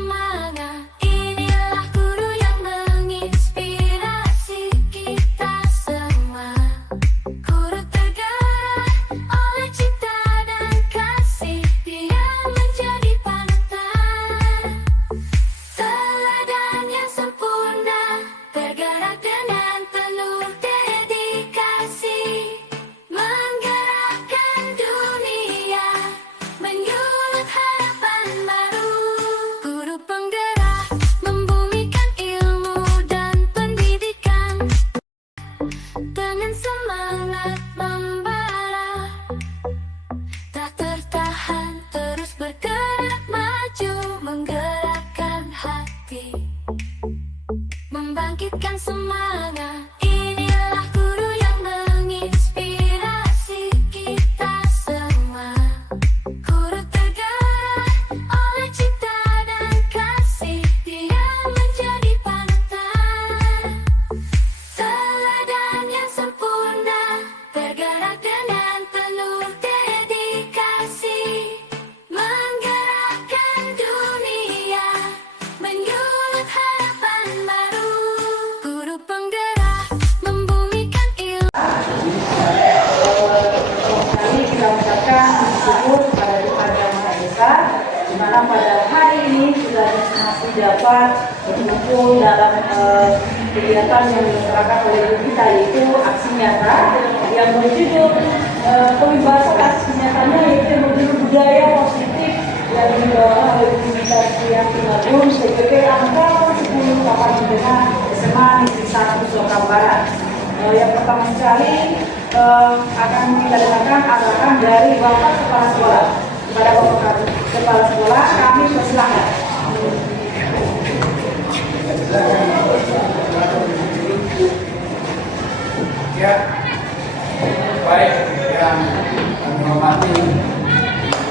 semangat. Inilah guru yang menginspirasi kita semua. Guru tergerak oleh cinta dan kasih, dia menjadi panutan. Teladan yang sempurna, bergerak dengan penuh dedikasi, menggerakkan dunia, menyulut harapan baru. Guru penggerak membumikan ilmu dan pendidikan, dengan semangat membara, tak tertahan, terus bergerak maju, menggerakkan hati, membangkitkan semangat. Inilah guru yang menginspirasi kita semua. Guru tergerak oleh cinta dan kasih, dia menjadi panutan. Teladan yang sempurna, bergerak dengan penuh dedikasi, menggerakkan dunia, menyulut harapan baru. Guru penggerak membumikan ilmu. Kami kita ucapkan syukur kepada Tuhan Yang Maha Esa, di mana pada hari ini kita masih dapat berkumpul dalam kegiatan yang diselenggarakan oleh ibu kita, yaitu aksi nyata yang berjudul pembebasan aksi nyatanya, yaitu berjudul budaya positif yang dibawa oleh ibu kita Triagung CPP angkatan 10 Kabupaten SMA Negeri 1 Sokam Barat. Yang pertama sekali akan kita dengarkan arahan dari Bapak Kepala Sekolah. Kepada Bapak Kepala Sekolah kami persilakan. Ya, baik yang kami hormati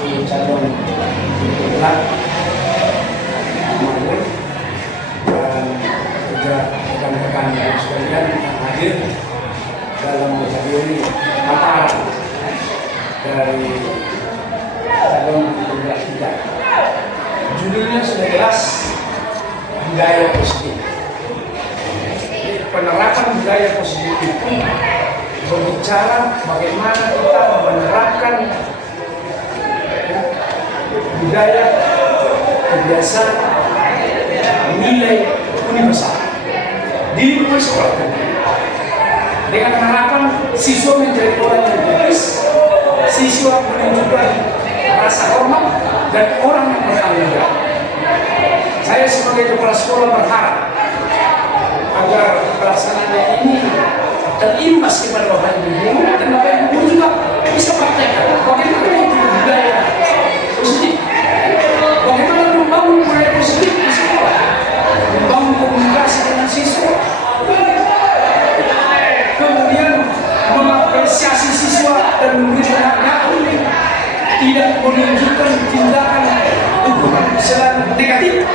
Ibu calon titular Mahmud dan juga rekan-rekan sekalian yang hadir dalam menghadiri paparan dari calon titular kita. Judulnya sudah jelas, budaya positif. Penerapan budaya positif itu berbicara bagaimana kita menerapkan budaya, kebiasaan, nilai universal di lingkungan sekolah, dengan harapan siswa menjadi orang yang kritis, siswa menunjukkan rasa hormat dan orang yang bertanggung jawab. Saya sebagai kepala sekolah berharap agar pelaksanaannya ini terimbas kepada Bapak Ibu guru, dan Bapak Ibu guru juga bisa praktekkan bagaimana itu budaya positif, bagaimana membangun budaya positif di sekolah, membangun komunikasi dengan siswa, kemudian mengapresiasi siswa dan memberikan hak-haknya, tidak menunjukkan tindakan selain negatif,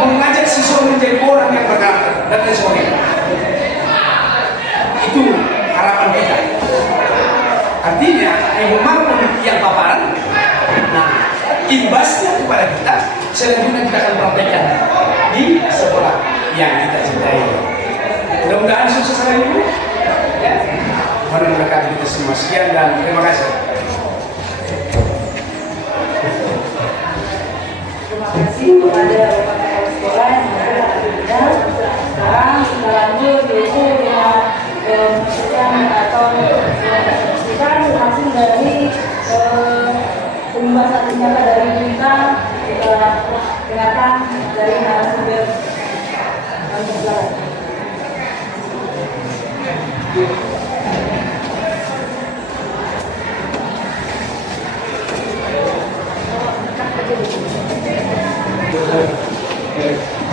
mengajak siswa menjadi orang yang berkarakter dan lain sebagainya. Itu harapan kita. Artinya, manapun yang paparan, nah imbasnya kepada kita, selanjutnya kita akan praktekkan di sekolah yang kita cintai. Mudah-mudahan sukses hari ini. Ya, mudah-mudahan kita semua. Sekian dan terima kasih. Terima kasih kepada Bapak Kepala Sekolah yang hadir hari ini. Sekarang kita lanjut yaitu dengan menyaksikan atau menyaksikan langsung dari pembahasan nyata dari kita dengarkan dari narasumber.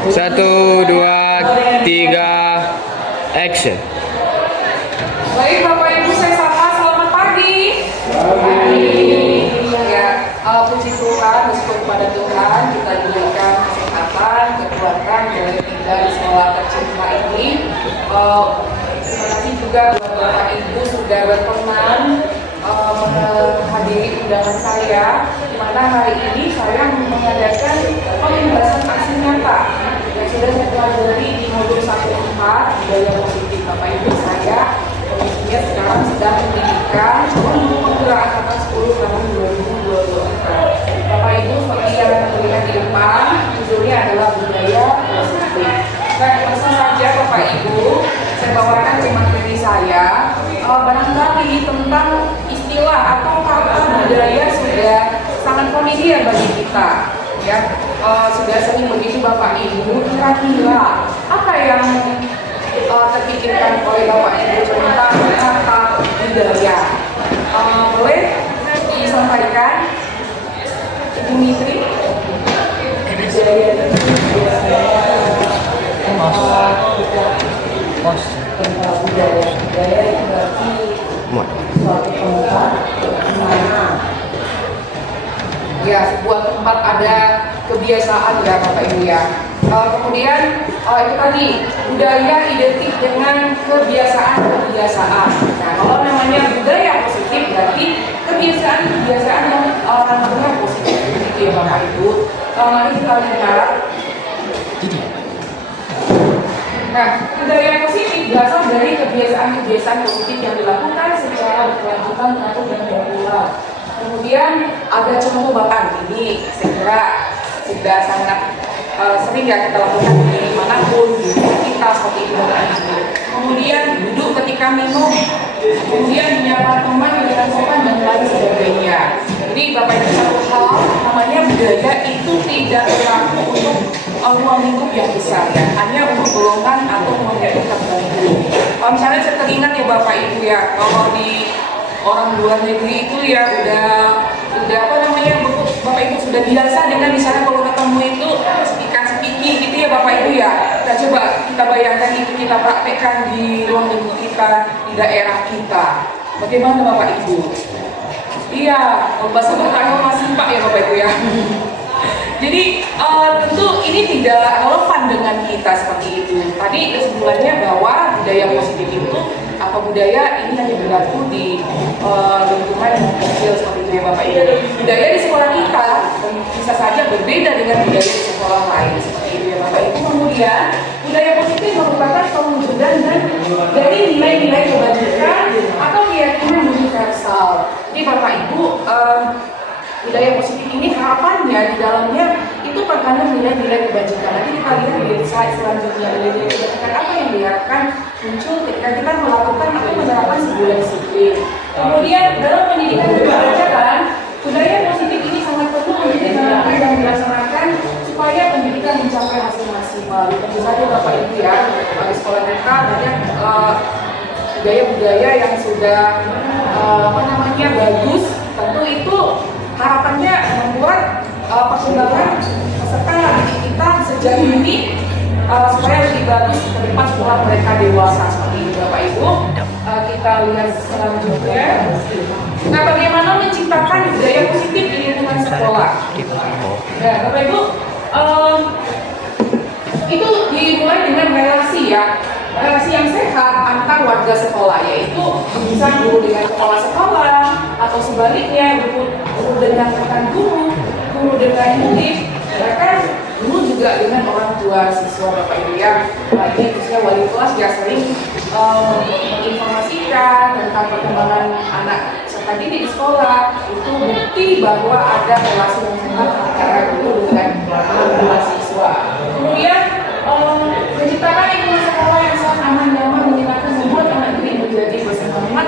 Satu, dua, tiga, action. Baik Bapak Ibu, saya sapa, selamat pagi. Ya, puji Tuhan, bersyukur kepada Tuhan kita diberikan kesehatan, kekuatan boleh tinggal di sekolah tercinta ini. Terima kasih juga buat Bapak Ibu sudah berkenan menghadiri undangan saya, di mana hari ini saya mengadakan adalah budaya positif. Nah, langsung saja Bapak Ibu, saya bawakan ke materi saya. Barangkali tentang istilah atau kata budaya sudah sangat familiar bagi kita, ya. Sudah sering begitu Bapak Ibu. Kira-kira apa yang terpikirkan oleh Bapak Ibu tentang kata budaya? Boleh disampaikan, Ibu Mitri? Budaya itu biasanya budaya itu berarti suatu tempat mana ya, sebuah tempat ada kebiasaan ya Bapak Ibu ya. Kemudian itu tadi budaya identik dengan kebiasaan. Nah, kalau namanya budaya positif berarti kebiasaan yang namanya positif gitu ya Bapak Ibu. Mari kita lihat. Nah, budaya positif berasal dari kebiasaan positif yang dilakukan secara berkelanjutan atau berulang. Kemudian ada contoh Bapak ini, saya kira sudah sangat sering ya kita lakukan di manapun, di kita seperti itu Bapak Ibu. Kemudian duduk ketika minum, kemudian menyapa teman dengan sopan dan lain sebagainya. Jadi Bapak Ibu, satu hal namanya budaya itu tidak berlaku untuk ruang lingkup yang besar ya, hanya untuk golongan atau kelompok tertentu. Misalnya saya teringat ya Bapak Ibu ya, kalau di orang luar negeri itu ya udah apa namanya, Bapak Ibu sudah biasa dengan misalnya kalau ketemu itu speaking gitu ya Bapak Ibu ya. Nah, coba kita bayangkan itu kita praktekkan di ruang lingkup kita, di daerah kita. Bagaimana Bapak Ibu? Iya, bahasa Betawi masih Pak ya Bapak Ibu ya. Jadi tentu ini tidak relevan dengan kita seperti itu. Tadi kesimpulannya bahwa budaya positif itu atau budaya ini hanya berlaku di lingkungan yang kecil seperti itu ya Bapak Ibu. Budaya di sekolah kita bisa saja berbeda dengan budaya di sekolah lain seperti itu ya Bapak Ibu. Kemudian budaya positif merupakan pemwujudan dari nilai-nilai kebajikan atau keyakinan universal. Jadi Bapak Ibu, budaya positif ini harapannya di dalamnya itu terkandung nilai-nilai kebajikan. Nanti kita lihat di slide selanjutnya nilai-nilai kebajikan apa yang diharapkan muncul ketika kita melakukan atau menerapkan sebuah disiplin. Kemudian dalam pendidikan dan pembelajaran, budaya positif ini sangat perlu untuk diterapkan dan dilaksanakan supaya pendidikan mencapai hasil maksimal. Tentu saja Bapak Ibu ya, di sekolah kita banyak budaya-budaya yang sudah bagus. Tentu itu harapannya membuat perkembangan peserta didik kita sejauh ini supaya lebih bagus ke depan setelah mereka dewasa seperti itu Bapak Ibu. Kita lihat selanjutnya. Nah, bagaimana menciptakan budaya positif di lingkungan sekolah? Nah, Bapak Ibu, itu dimulai dengan relasi ya. Relasi yang sehat antar warga sekolah, yaitu bisa guru dengan kepala sekolah atau sebaliknya guru dengan rekan guru dengan murid, bahkan guru juga dengan orang tua siswa Bapak Ibu ya. Ini khususnya wali kelas ya sering menginformasikan tentang perkembangan anak serta didik di sekolah. Itu bukti bahwa ada relasi yang sehat antara guru dengan siswa. Kemudian menciptakan lingkungan sekolah yang sangat aman, nyaman, menyenangkan, membuat anak didik menjadi bersemangat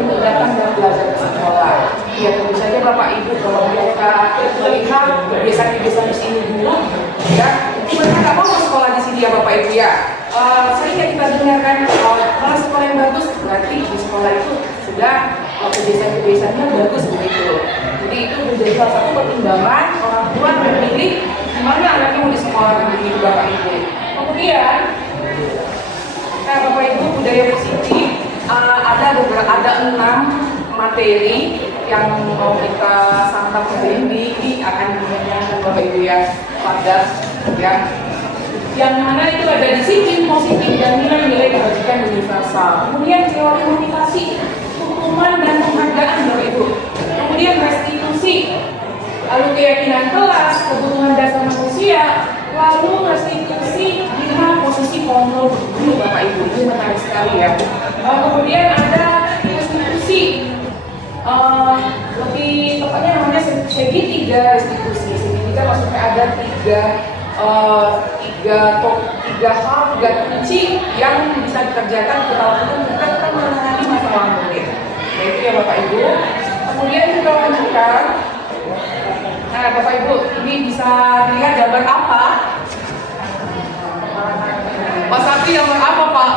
untuk datang dan belajar ke sekolah. Ya tentu saja Bapak Ibu kalau mereka melihat kebiasaan-kebiasaan di sini dulu, ya mereka nggak mau sekolah di sini ya Bapak Ibu ya. Sering kita dengarkan kalau sekolah yang bagus berarti di sekolah itu sudah kebiasaan-kebiasaannya bagus begitu. Jadi itu menjadi salah satu pertimbangan orang tua memilih di mana anaknya mau di sekolah begitu Bapak Ibu. Kemudian, Bapak Ibu, budaya positif ada 6 materi yang mau kita santap hari ini akan dimenangkan Bapak Ibu ya pada ya. Yang mana itu ada disiplin positif dan nilai-nilai kebajikan universal. Kemudian teori motivasi, hukuman dan penghargaan Bapak Ibu. Kemudian restitusi, lalu keyakinan kelas, kebutuhan dasar manusia, lalu restitusi 5 posisi kontrol guru Bapak Ibu. Itu menarik sekali ya. Kemudian ada restitusi, lebih tepatnya namanya segitiga restitusi. Segitiga maksudnya ada 3 tiga hal, tiga kunci yang bisa dikerjakan kita lakukan ketika kita menangani masalah murid. Yaitu ya Bapak Ibu. Kemudian kita lanjutkan. Nah Bapak Ibu, ini bisa lihat gambar apa? Pak Satri gambar apa Pak?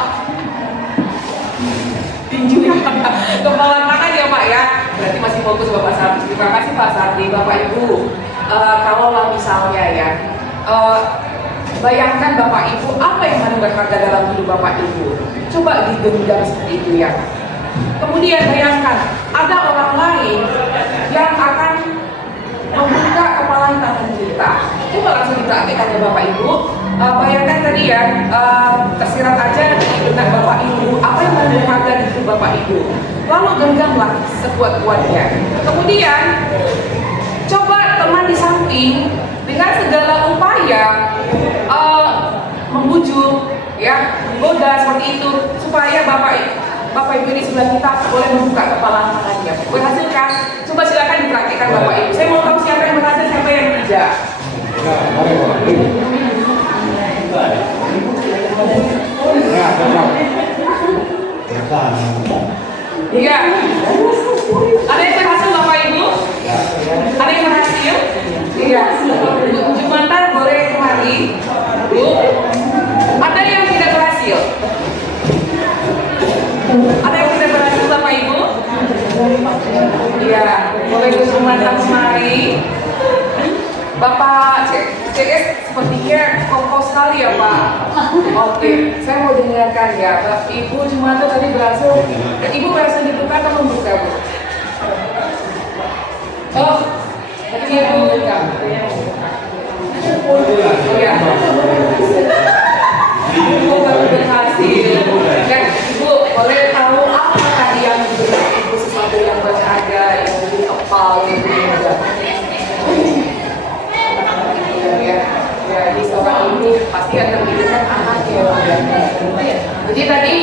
Tinju ya Pak. Kepala tangan ya Pak ya. Berarti masih fokus Bapak Satri. Terima kasih Pak Satri. Bapak Ibu, kalaulah misalnya ya, bayangkan Bapak Ibu apa yang paling berharga dalam hidup Bapak Ibu. Coba digenggam seperti itu ya. Kemudian bayangkan ada orang lain yang akan membuka kepala tangan kita. Coba langsung dipraktikkan ya Bapak Ibu. Bayangkan tadi ya, tersirat aja di benak Bapak Ibu apa yang paling berharga di hidup Bapak Ibu. Lalu genggamlah sekuat-kuatnya. Kemudian coba teman di samping dengan segala upaya membujuk, ya, menggoda seperti itu supaya Bapak Ibu di sebelah kita boleh membuka kepala tangannya. Berhasil kan? Coba silakan dipraktikkan Bapak Ibu. Saya mau tahu siapa yang berhasil, siapa yang tidak. Iya. Ada yang berhasil Bapak Ibu? Ada yang berhasil? Iya. Bu Jumantar boleh kemari. Bu. Ada yang tidak berhasil? Ada yang tidak berhasil Bapak Ibu? Iya. Boleh Bu Jumantar kemari. Bapak CS sepertinya kompos sekali ya Pak. Oke, saya mau dengarkan ya. Bapak Ibu Jumanto tadi berhasil. Ibu berhasil dibuka atau membuka Bu? Oh, tadi Ibu buka. Oh ya. Ibu baru berhasil. Dan Ibu boleh tahu apa tadi yang diberikan Ibu, sesuatu yang berharga, yang lebih kepal gitu ya. Ya, di seorang ibu pasti akan memikirkan anaknya. Jadi tadi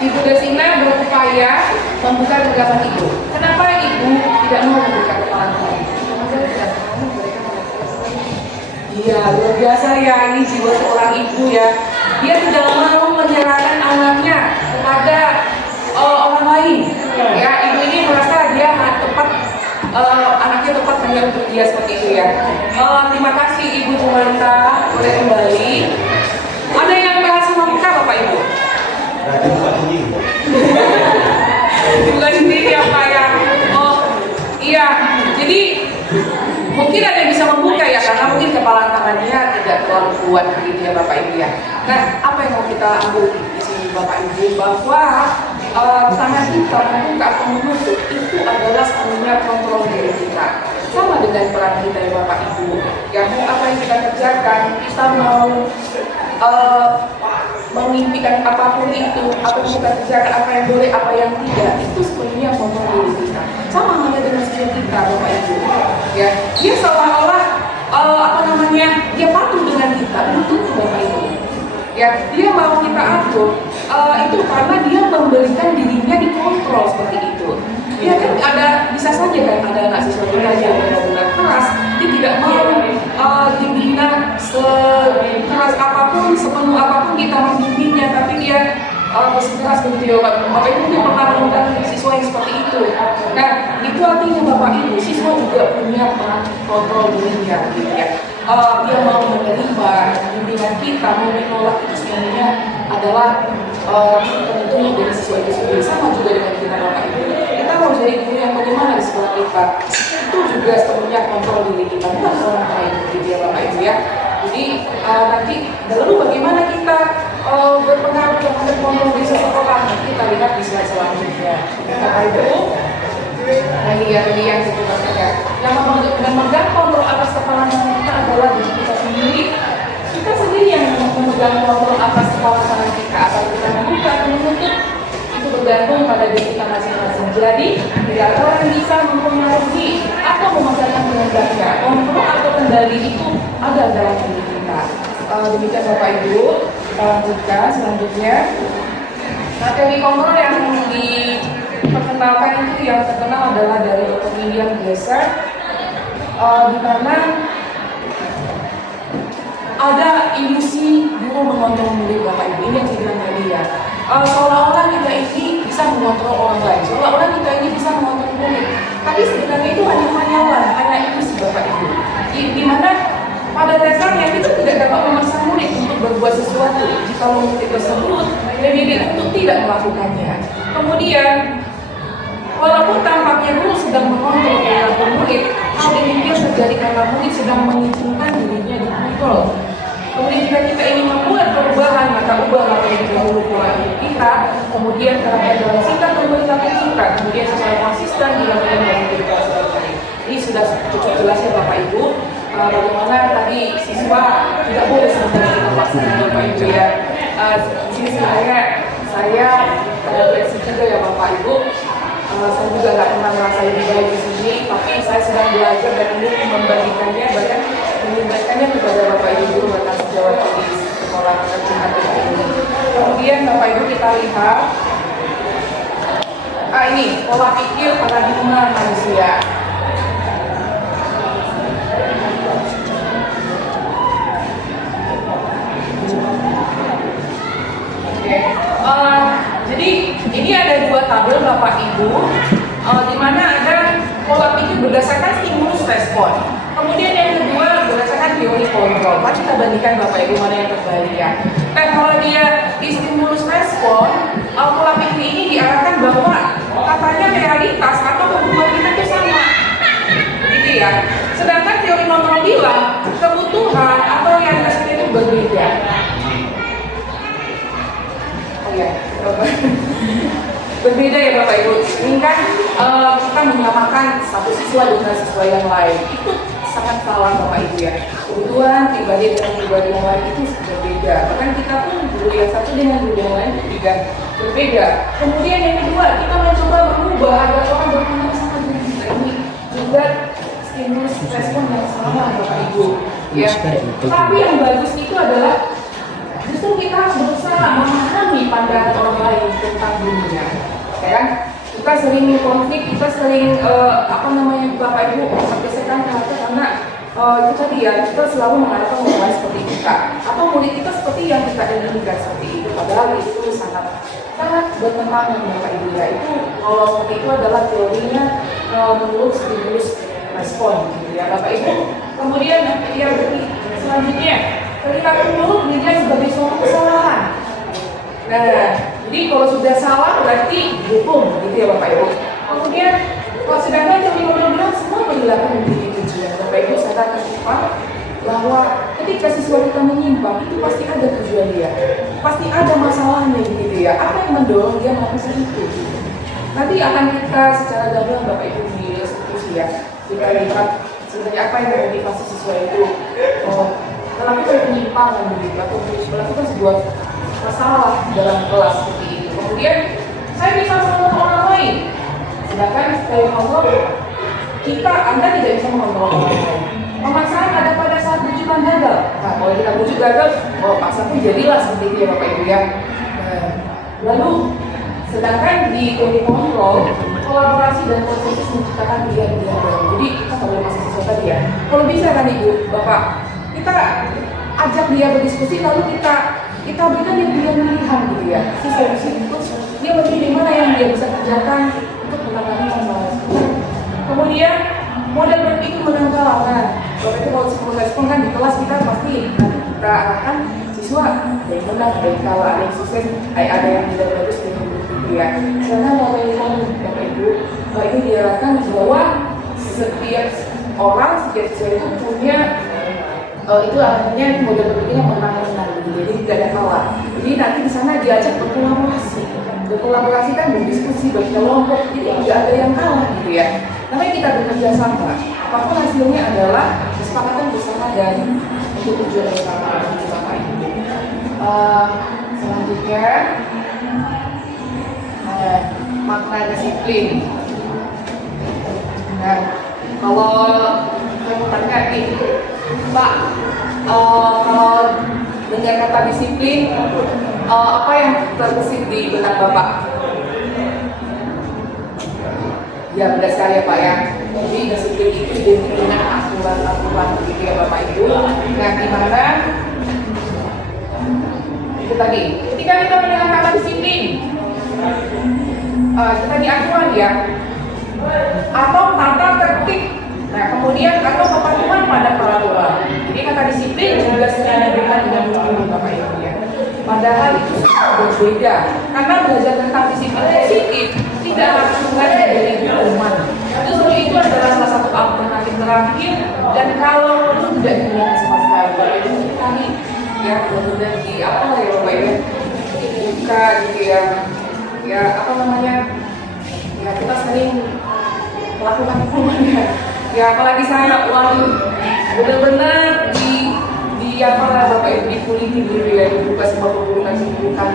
Ibu Desina berupaya membuka genggaman Ibu. Kenapa Ibu tidak mau membuka kepala tangan? Iya, luar biasa ya, ini jiwa seorang ibu ya. Dia tidak mau menyerahkan anaknya kepada orang lain. Ya, ibu ini merasa dia tepat. Anaknya tepat hanya untuk dia seperti itu ya. Terima kasih Ibu Jumanta, boleh kembali. Ada yang berhasil membuka Bapak Ibu? Bukan sendiri ya Pak ya. Oh iya, jadi mungkin ada yang bisa membuka ya, karena mungkin kepala tangannya tidak terlalu kuat begitu ya Bapak Ibu ya. Nah, apa yang mau kita ambil di sini Bapak Ibu, bahwa tangan kita membuka atau menutup itu adalah sepenuhnya kontrol diri kita. Sama dengan peran kita ya Bapak Ibu. Ya, apa yang kita kerjakan, kita mau memimpikan apapun itu, apa yang kita kerjakan, apa yang boleh, apa yang tidak, itu sepenuhnya kontrol diri kita. Sama halnya dengan sikap kita Bapak Ibu. Ya, dia seolah-olah dia patuh dengan kita, itu Bapak Ibu. Ya, dia mau kita atur itu karena dia memberikan dirinya dikontrol seperti itu. Ya kan bisa saja kan ada anak siswa kita yang benar-benar keras, dia tidak mau dibina sekeras apapun, sepenuh apapun kita membimbingnya, tapi dia bersikeras begitu ya Bapak Ibu. Mungkin pernah menemukan siswa yang seperti itu. Nah, itu artinya Bapak Ibu, siswa juga punya peran kontrol dirinya gitu ya. Dia mau menerima bimbingan kita, mau menolak, itu sebenarnya adalah tentunya dari siswa itu sendiri. Sama juga dengan kita Bapak Ibu. Kita mau jadi guru yang bagaimana di sekolah kita, itu juga sepenuhnya kontrol diri kita, bukan orang lain gitu ya Bapak Ibu ya. Jadi nanti lalu bagaimana kita berpengaruh terhadap kontrol di sekolah, kita lihat di slide selanjutnya. Bapak Ibu, nah ini yang kedua ya, yang memegang kontrol atas kepala kita adalah diri kita sendiri. Kita sendiri yang memegang kontrol atas kepala tangan kita, apa kita membuka atau menutup itu bergantung pada diri kita masing-masing. Jadi tidak ada orang bisa mempengaruhi atau memaksakan kehendaknya. Kontrol atau kendali itu ada dalam diri kita. Demikian Bapak Ibu, kita lanjutkan selanjutnya. Materi kontrol yang diperkenalkan itu yang terkenal adalah dari Dr. William Glasser, di mana ada ilusi guru mengontrol murid Bapak Ibu. Ini yang saya bilang tadi ya. Seolah-olah kita ini bisa mengontrol orang lain, seolah-olah kita ini bisa mengontrol murid. Tapi sebenarnya itu hanya hayalan, hanya ilusi Bapak Ibu. Di mana pada dasarnya kita tidak dapat memaksa murid untuk berbuat sesuatu jika murid tersebut memilih untuk tidak melakukannya. Kemudian, walaupun tampaknya guru sedang mengontrol perilaku murid, hal demikian terjadi karena murid sedang mengizinkan dirinya dikontrol. Kemudian jika kita ingin membuat perubahan, maka ubahlah terlebih dahulu pola hidup kita, kemudian terapkan dalam sikap dan perilaku kita, kemudian secara konsisten dilakukan dalam kehidupan sehari-hari. Ini sudah cukup jelas ya Bapak Ibu. Bagaimana tadi siswa tidak boleh sebenarnya kita paksakan Bapak Ibu ya. Di sini sebenarnya saya ada prinsip juga ya Bapak Ibu. Saya juga nggak pernah merasa lebih baik di sini, tapi saya sedang belajar dan ingin membagikannya, bahkan menyampaikannya kepada Bapak Ibu guru dan sejawat di sekolah tercinta ini. Kemudian Bapak Ibu kita lihat, ini pola pikir paradigma manusia. Jadi ini ada dua tabel Bapak Ibu, di mana ada pola pikir berdasarkan stimulus respon. Kemudian yang kedua berdasarkan teori kontrol. Mari kita bandingkan Bapak Ibu mana yang terbaik ya. Kalau dia di stimulus respon, pola pikir ini diarahkan bahwa katanya realitas atau kebutuhan kita itu sama, gitu ya. Sedangkan teori kontrol bilang kebutuhan atau realitas kita itu berbeda. Ya, berbeda ya Bapak Ibu. Ini kan kita menyamakan satu siswa dengan siswa yang lain. Itu sangat salah Bapak Ibu ya. Kebutuhan pribadi dengan pribadi yang lain itu berbeda. Bahkan kita pun guru yang satu dengan guru yang lain juga berbeda. Kemudian yang kedua, kita mencoba mengubah agar orang berpikir sama dengan kita. Ini juga stimulus respon yang salah Bapak Ibu. Ya. Tapi yang bagus itu adalah justru kita harus berusaha memahami pandangan orang lain tentang dunia, ya kan? Kita sering konflik, kita sering Bapak Ibu bergesekan karakter karena itu tadi ya, kita selalu mengharapkan orang lain seperti kita atau murid kita seperti yang kita inginkan seperti itu. Padahal itu sangat bertentangan Bapak Ibu ya. Itu kalau seperti itu adalah teorinya menurut stimulus respon, gitu ya Bapak Ibu. Kemudian yang selanjutnya, perilaku buruk dinilai sebagai suatu kesalahan. Nah, jadi kalau sudah salah berarti dihukum, gitu ya Bapak Ibu. Kemudian, kalau sedangkan teori kontrol bilang semua perilaku memiliki tujuan. Bapak Ibu saya akan cepat bahwa ketika siswa kita menyimpang itu pasti ada tujuan dia, pasti ada masalahnya, gitu ya. Apa yang mendorong dia melakukan itu? Nanti akan kita secara gabungan Bapak Ibu di diskusi ya. Kita lihat sebenarnya apa yang memotivasi siswa itu melakukan penyimpangan begitu atau melakukan sebuah masalah dalam kelas seperti itu. Kemudian saya bisa mengontrol orang lain, sedangkan dari kontrol Anda tidak bisa mengontrol orang lain. Pemaksaan ada pada saat rujukan gagal. Nah, kalau kita rujuk gagal, paksa pun jadilah seperti itu ya Bapak Ibu ya. Lalu sedangkan di teori kontrol, kolaborasi dan konsensus menciptakan pilihan-pilihan baru. Jadi kita kalau masih siswa tadi ya, kalau bisa kan Ibu, Bapak, kita ajak dia berdiskusi lalu kita berikan dia pilihan-pilihan gitu ya. Si solusi itu dia memilih mana yang dia bisa kerjakan untuk menangani masalah tersebut. Kemudian model berpikir menang kalah. Nah, Bapak itu kalau sebelum respon kan di kelas kita pasti nanti kita arahkan siswa ada yang menang, ada yang kalah, ada yang sukses, ada yang tidak bagus dengan begitu ya. Karena Bapak Ibu ini diarahkan bahwa setiap orang, setiap siswa itu punya itu artinya model berpikirnya menang-menang gitu. Jadi tidak ada kalah. Jadi nanti di sana diajak berkolaborasi kan berdiskusi, berkelompok. Jadi tidak ada yang kalah gitu ya. Namanya kita bekerja sama. Apapun hasilnya adalah kesepakatan bersama dan untuk tujuan yang sama bagi Bapak Ibu. Selanjutnya makna disiplin. Nah, kalau saya mau tanya nih, Pak, kalau dengar kata disiplin, apa yang terbesit di benak Bapak? Ya benar sekali ya Pak ya. Jadi disiplin itu identik dengan aturan-aturan begitu ya Bapak Ibu. Nah, di mana Itu tadi. Ketika kita mendengar kata disiplin, kita diacuan ya, atau tata tertib. Nah, kemudian atau kepatuhan pada peraturan. Jadi kata disiplin juga sering diberikan dengan guru Bapak Ibu ya. Padahal itu berbeda. Karena belajar tentang disiplin positif tidak langsung dari hukuman. Justru itu adalah salah satu alternatif terakhir dan kalau perlu tidak digunakan sama sekali. Bapak Ibu tadi ya benar-benar di apa ya Bapak Ibu dibuka gitu ya apa namanya ya kita sering melakukan hukuman ya apalagi saya benar-benar di apa Bapak Ibu dikulitin dulu ya dibuka semua keburukan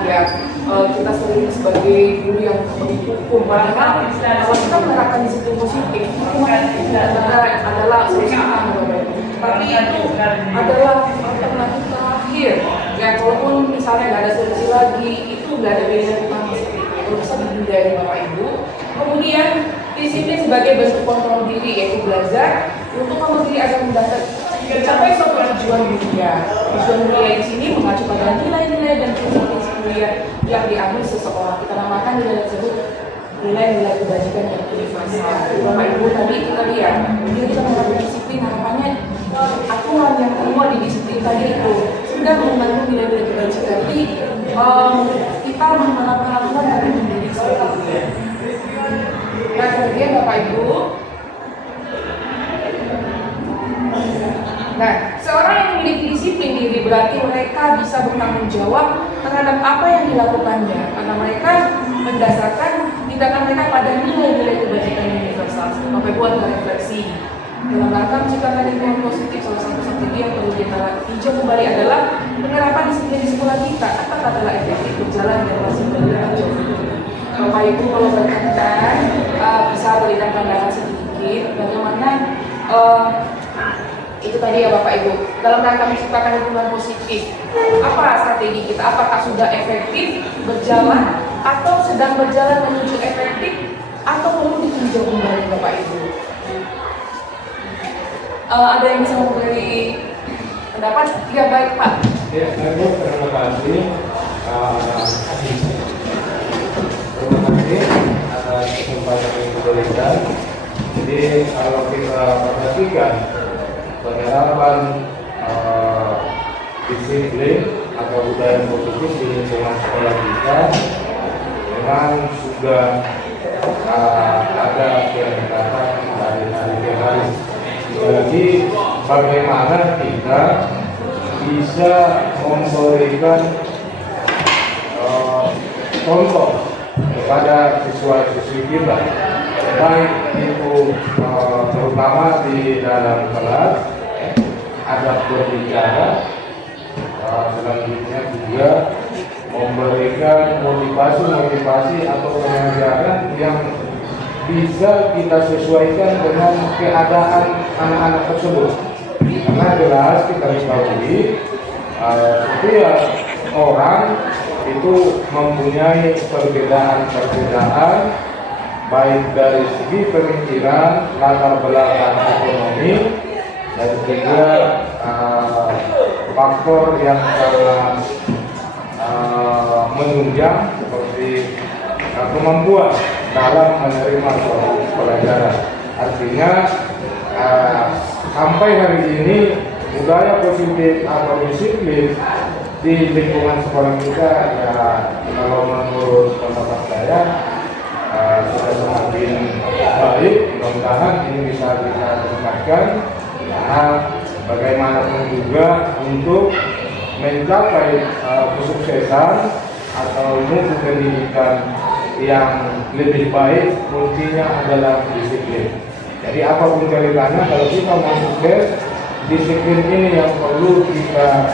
ya kita sering sebagai guru yang menghukum padahal kalau kita menerapkan disiplin positif hukuman itu adalah solusi utama Bapak Ibu tapi itu adalah alternatif terakhir ya walaupun misalnya nggak ada solusi lagi itu nggak ada pilihan utama seperti itu kalau bisa dihindari Bapak Ibu. Kemudian disiplin sebagai bentuk kontrol diri yaitu belajar untuk memiliki agar mencapai suatu tujuan mulia. Tujuan mulia di sini mengacu pada nilai-nilai dan prinsip mulia yang diambil seseorang. Kita namakan nilai tersebut nilai-nilai kebajikan yang universal. Bapak Ibu tadi kita lihat, bila kita mengambil disiplin harapannya aturan yang keluar di disiplin tadi itu sudah membantu nilai-nilai kebajikan. Jadi kita menerapkan aturan dari mendidik seperti itu. Nah kemudian Bapak Ibu, nah seorang yang memiliki disiplin diri berarti mereka bisa bertanggung jawab terhadap apa yang dilakukannya karena mereka mendasarkan tindakan mereka pada nilai-nilai kebajikan universal. Bapak Ibu ada refleksi dalam rangka menciptakan lingkungan positif. Salah satu strategi yang perlu kita tinjau kembali adalah penerapan disiplin di sekolah kita. Apakah telah efektif berjalan dan masih berjalan jauh? Bapak Ibu kalau berkenan bisa berikan pandangan sedikit bagaimana itu tadi ya Bapak Ibu dalam rangka menciptakan lingkungan positif apa strategi kita, apakah sudah efektif berjalan atau sedang berjalan menuju efektif atau perlu ditinjau kembali Bapak Ibu. Ada yang bisa memberi pendapat? Ya baik Pak. Ya, terima kasih. Terima kasih atas kesempatan yang diberikan. Jadi kalau kita perhatikan penerapan disiplin atau budaya positif di lingkungan sekolah kita memang sudah ada peningkatan dari hari ke hari. Jadi bagaimana kita bisa memberikan contoh kepada siswa-siswi kita, baik itu terutama di dalam kelas, adab berbicara, selanjutnya juga memberikan motivasi atau pengajaran yang bisa kita sesuaikan dengan keadaan anak-anak tersebut. Karena jelas kita ketahui setiap orang itu mempunyai perbedaan baik dari segi pemikiran, latar belakang ekonomi, dan juga faktor yang sangat menunjang seperti kemampuan dalam menerima pelajaran. Artinya sampai hari ini budaya positif atau disiplin di lingkungan sekolah kita ya kalau menurut pendapat saya sudah semakin baik. Mudah-mudahan ini bisa kita tingkatkan karena bagaimanapun juga untuk mencapai kesuksesan atau mutu pendidikan yang lebih baik kuncinya adalah disiplin. Jadi apapun ceritanya kalau kita mau sukses, disiplin ini yang perlu kita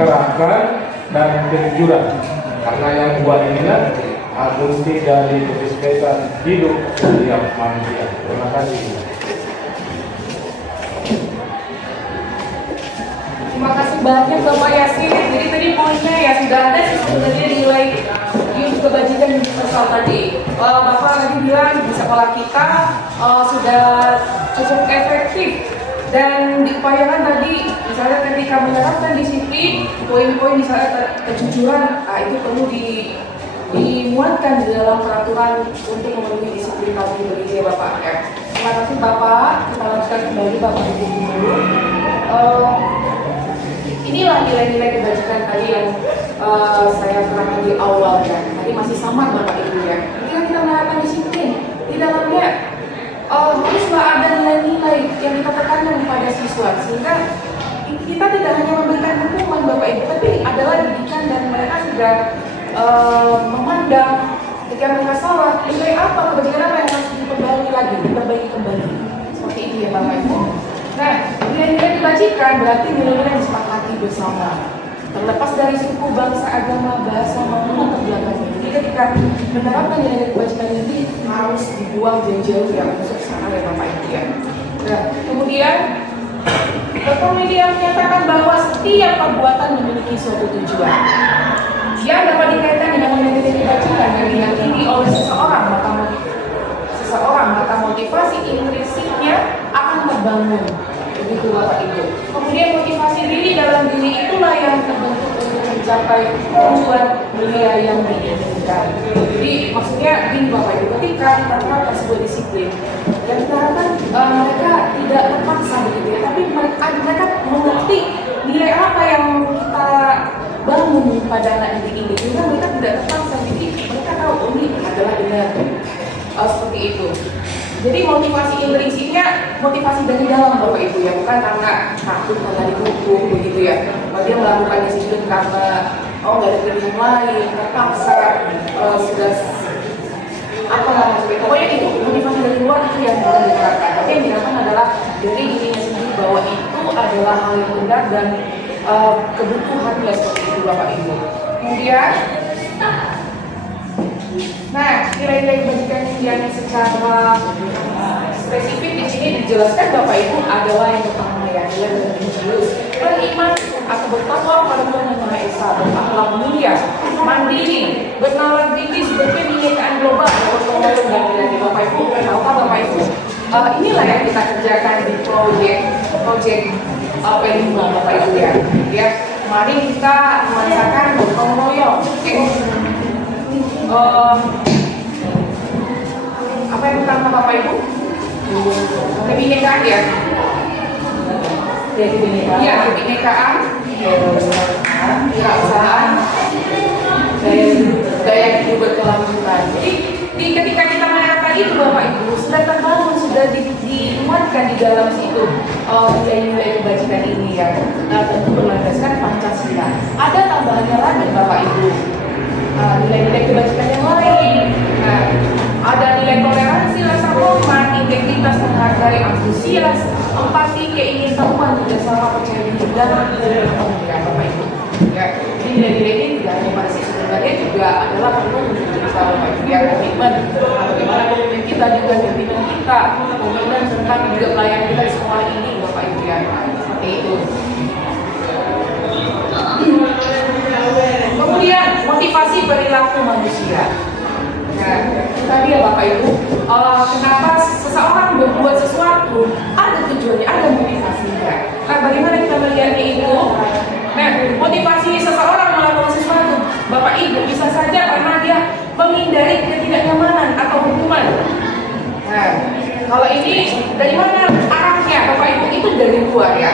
terapkan dan kejujuran. Karena yang buat inilah kunci dari kesuksesan hidup setiap manusia. Terima kasih. Terima kasih banyak Bapak Yasin. Jadi tadi poinnya ya sudah ada sih sebenarnya nilai kebajikan universal tadi. Bapak tadi bilang di sekolah kita sudah cukup efektif Dan diupayakan tadi, misalnya ketika menerapkan disiplin, poin-poin misalnya kejujuran, itu perlu dimuatkan di dalam peraturan untuk memenuhi disiplin tadi begitu ya Bapak ya. Terima kasih Bapak, kita lanjutkan kembali Bapak Ibu dulu. Inilah nilai-nilai kebajikan tadi yang saya terangkan di awal ya. Tadi masih sama Bapak Ibu ya. Ketika kita menerapkan disiplin, di dalamnya haruslah ada nilai-nilai yang kita tekankan kepada siswa sehingga kita tidak hanya memberikan hukuman Bapak Ibu, tapi adalah didikan dan mereka sudah memandang ketika mereka salah, nilai apa, kebajikan apa yang harus diperbaiki kembali. Seperti itu ya Bapak Ibu. Nah, nilai-nilai kebajikan berarti nilai-nilai yang disepakati bersama. Terlepas dari suku, bangsa, agama, bahasa maupun latar belakangnya. Jadi ketika menerapkan nilai-nilai kebajikan ini harus dibuang jauh-jauh yang masuk sana ya Bapak Ibu ya. Nah, kemudian Kepolisian menyatakan bahwa setiap perbuatan memiliki suatu tujuan yang dapat dikaitkan dengan nilai-nilai kebajikan yang diyakini oleh seseorang, maka motivasi intrinsiknya akan terbangun. Begitu Bapak Ibu. Kemudian motivasi diri dalam diri itulah yang terbentuk untuk mencapai tujuan mulia yang diinginkan. Jadi maksudnya gini Bapak Ibu, ketika kita terapkan sebuah disiplin, yang kita harapkan mereka tidak terpaksa begitu ya, tapi mereka mengerti nilai apa yang kita bangun pada anak didik ini, sehingga mereka tidak terpaksa. Jadi mereka tahu ini adalah benar. Seperti itu. Jadi motivasi intrinsiknya motivasi dari dalam Bapak Ibu ya, bukan karena takut karena dihukum begitu ya. Dia melakukan disiplin karena nggak ada pilihan lain, terpaksa sudah apa maksudnya. Pokoknya itu motivasi dari luar itu yang bukan diterapkan. Tapi yang diharapkan adalah dari dirinya sendiri bahwa itu adalah hal yang benar dan kebutuhan ya seperti itu Bapak Ibu. Kemudian nah, nilai-nilai kebajikan yang secara spesifik di sini dijelaskan Bapak Ibu adalah yang pertama ya, nilai religius, beriman atau bertakwa pada Tuhan Yang Maha Esa, berakhlak mulia, mandiri, bernalar kritis, berkebinekaan global, berkomitmen dan nilai Bapak Ibu. Tahukah Bapak Ibu? Inilah yang kita kerjakan di project P5 Bapak Ibu ya. Ya, mari kita merasakan gotong royong. Apa yang pertama Bapak Ibu? Kebinekaan ya? Iya, kebinekaan, kewirausahaan, daya hidup berkelanjutan. Jadi ketika kita menerapkan itu Bapak Ibu sudah terbangun, sudah dimuatkan di dalam situ nilai-nilai kebajikan ini ya. Nah, tentu berlandaskan Pancasila. Ada tambahannya lagi Bapak Ibu. Nilai-nilai kebajikan yang lain. Nah, ada nilai toleransi, rasa hormat, integritas, menghargai, antusias, empati, keingintahuan, kerjasama, percaya diri, dan ya Bapak Ibu. Ya, jadi nilai-nilai ini tidak hanya pada sisi sebenarnya juga adalah perlu untuk kita Bapak Ibu ya, komitmen. Bagaimana komitmen kita juga pimpinan kita, komitmen tentang juga pelayanan kita di sekolah ini Bapak Ibu ya, seperti itu. Kemudian motivasi perilaku manusia. Nah, tadi ya Bapak Ibu, kenapa seseorang berbuat sesuatu ada tujuannya, ada motivasinya. Nah, bagaimana kita melihatnya itu? Nah, motivasi seseorang melakukan sesuatu, Bapak Ibu, bisa saja karena dia menghindari ketidaknyamanan atau hukuman. Nah, kalau ini dari mana arahnya Bapak Ibu? Itu dari luar ya.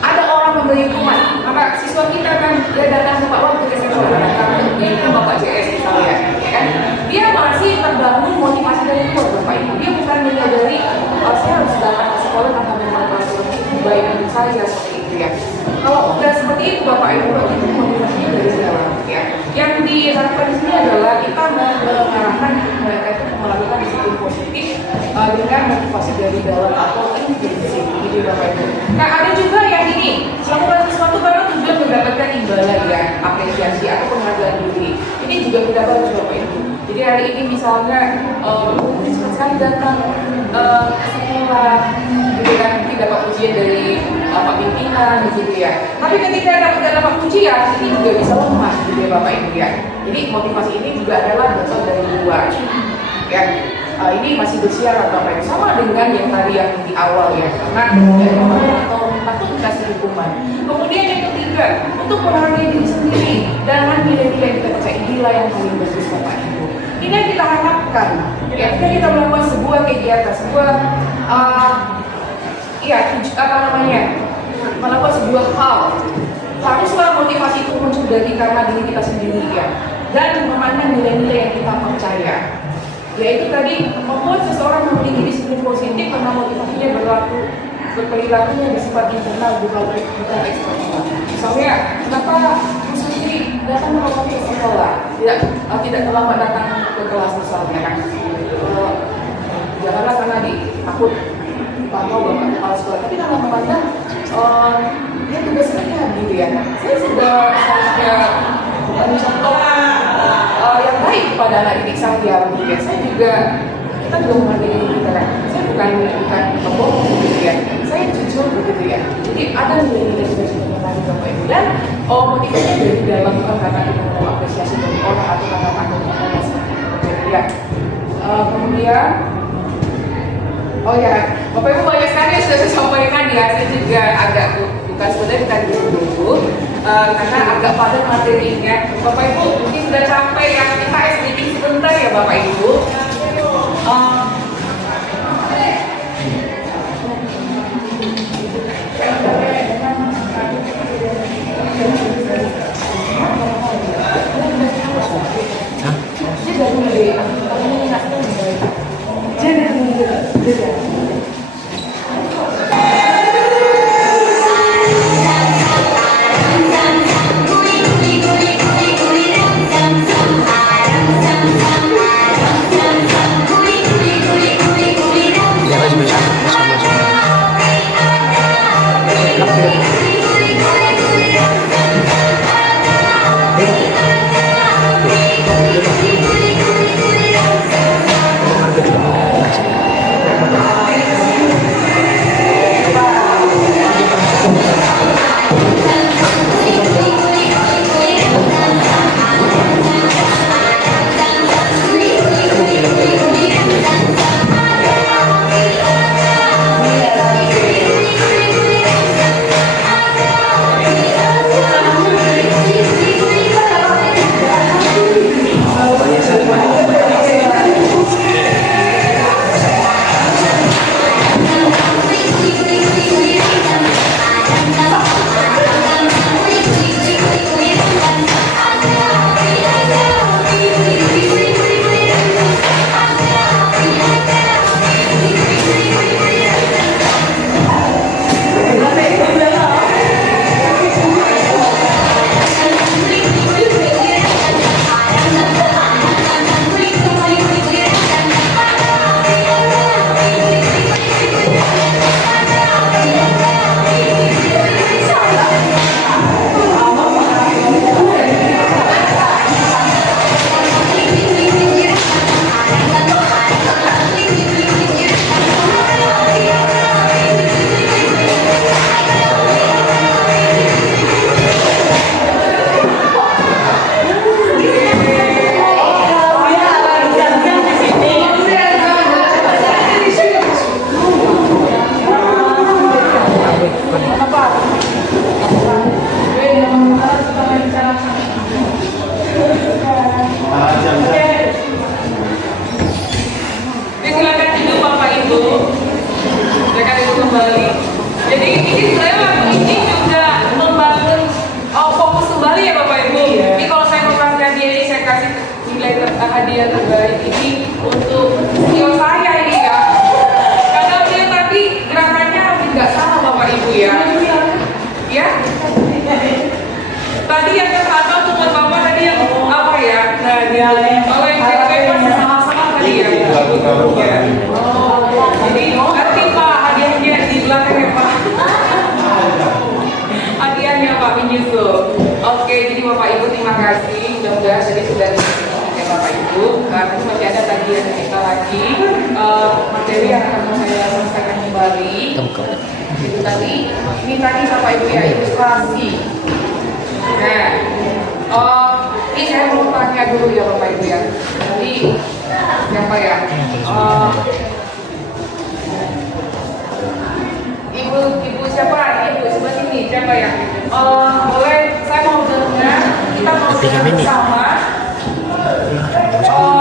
Ada orang memberi hukuman, maka siswa kita kan dia datang ke Pak Waktu ke sekolah, datang ke Bapak JS misalnya, ya kan? Dia masih terbangun motivasi dari luar Bapak Ibu. Dia bukan menyadari saya harus datang ke sekolah karena memang peraturan itu baik untuk saya seperti itu ya. Kalau udah seperti itu Bapak Ibu, itu motivasinya dari dalam ya. Yang diharapkan di sini adalah kita mengarahkan mereka itu melakukan disiplin positif dengan motivasi dari dalam atau intrinsik gitu Bapak Ibu. Nah, ada juga yang ini melakukan sesuatu karena tujuan mendapatkan imbalan ya, apresiasi atau penghargaan diri. Ini juga kita bagus Bapak Ibu. Jadi hari ini misalnya cepat sekali datang ke sekolah, gitu kan, mungkin dapat pujian dari Pak pimpinan gitu ya. Tapi ketika dapat pujian, ini juga bisa lemah gitu ya Bapak Ibu ya. Jadi motivasi ini juga adalah berasal dari luar ya. ini masih bersyarat Bapak Ibu, sama dengan yang tadi yang di awal ya, karena atau takut dikasih hukuman. Kemudian yang ketiga, untuk menghargai diri sendiri dan nilai-nilai yang kita percaya, inilah yang paling bagus Bapak Ibu. Ini yang kita harapkan. Ya, ketika kita melakukan sebuah kegiatan, melakukan sebuah hal, haruslah motivasi itu muncul dari karena diri kita sendiri ya, dan memandang nilai-nilai yang kita percaya. Yaitu tadi membuat seseorang memiliki disiplin positif karena motivasinya berperilakunya bersifat internal bukan eksternal. Misalnya, kenapa Ibu sendiri datang melakukan ke sekolah, tidak terlambat datang ke kelas misalnya kan? Janganlah karena takut bahwa bapak kepala sekolah, tapi dalam memandang dia tugasnya gitu ya. Saya sudah seharusnya mencontoh yang baik kepada anak didik saya gitu ya. Saya juga, kita juga menghargai diri kita kan. Saya bukan pembohong gitu ya. Saya jujur begitu ya. Jadi ada nilai-nilai sudah tadi Bapak Ibu, dan motivasinya dari dalam bukan karena kita mau apresiasi dari orang atau karena takut orang seperti itu ya. Kemudian oh ya, Bapak Ibu banyak sekali yang sudah saya sampaikan ya. Saya juga agak bukan sebenarnya kita dulu karena agak padat materinya. Bapak Ibu mungkin sudah capek ya, kita meeting sebentar ya Bapak Ibu. Hadiah terbaik ini untuk CEO saya ini ya, karena dia tadi gerakannya tidak salah Bapak Ibu ya. Ya, tadi yang kata teman Bapak tadi yang apa ya? Nah, kalau yang bebas sama-sama tadi ya. Jadi nanti Pak hadiahnya di belakang ya Pak. Hadiahnya Pak menyusul. Oke, jadi Bapak Ibu terima kasih. Mudah-mudahan tadi sudah Bapak Ibu, nanti masih ada tadi yang kita lagi materi yang akan saya sampaikan kembali. Itu tadi, ini tadi Bapak Ibu ya ilustrasi. Nah, ini saya mau tanya dulu ya Bapak Ibu ya. Jadi siapa ya? Ibu siapa? Ibu sebelah sini siapa ya? Boleh saya mau dengar, kita mau dengar bersama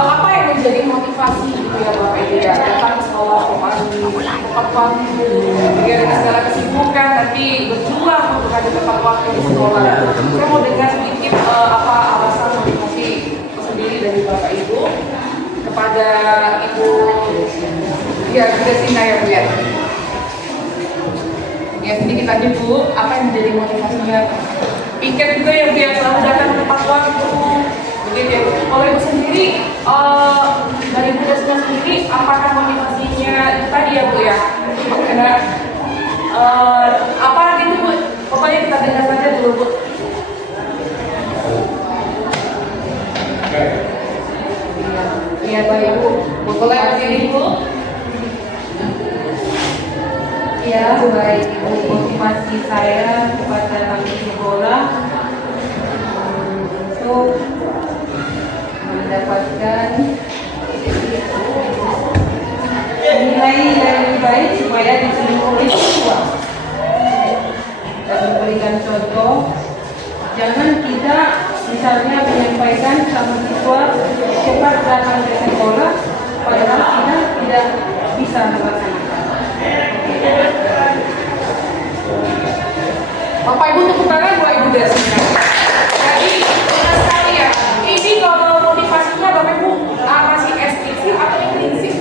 apa yang menjadi motivasi gitu ya Bapak Ibu ya datang ke sekolah pagi tepat waktu ya dengan segala kesibukan tapi berjuang untuk ada tepat waktu di sekolah. Saya mau dengar sedikit apa alasan motivasi sendiri dari Bapak Ibu kepada Ibu ya Gresina ya Bu ya. Ya sedikit aja Bu, apa yang menjadi motivasinya? Piket juga ya Bu ya selalu datang tepat waktu. Begitu ya Bu. Kalau Ibu sendiri dari Bu Gresina sendiri, apakah motivasinya itu tadi ya Bu ya? Karena apa gitu Bu? Pokoknya kita dengar saja dulu Bu. Iya baik Bu. Boleh berdiri Bu? Ya, baik Ibu, motivasi saya kepada kami sekolah untuk mendapatkan nilai yang lebih baik supaya diterima oleh siswa dan memberikan contoh. Jangan kita misalnya menyampaikan sama siswa cepat datang ke sekolah padahal kita tidak bisa melaksanakan. Bapak Ibu tepuk tangan buat Ibu Gresina. Jadi benar sekali ya. Ini kalau motivasinya Bapak Ibu masih eksklusif atau intrinsik?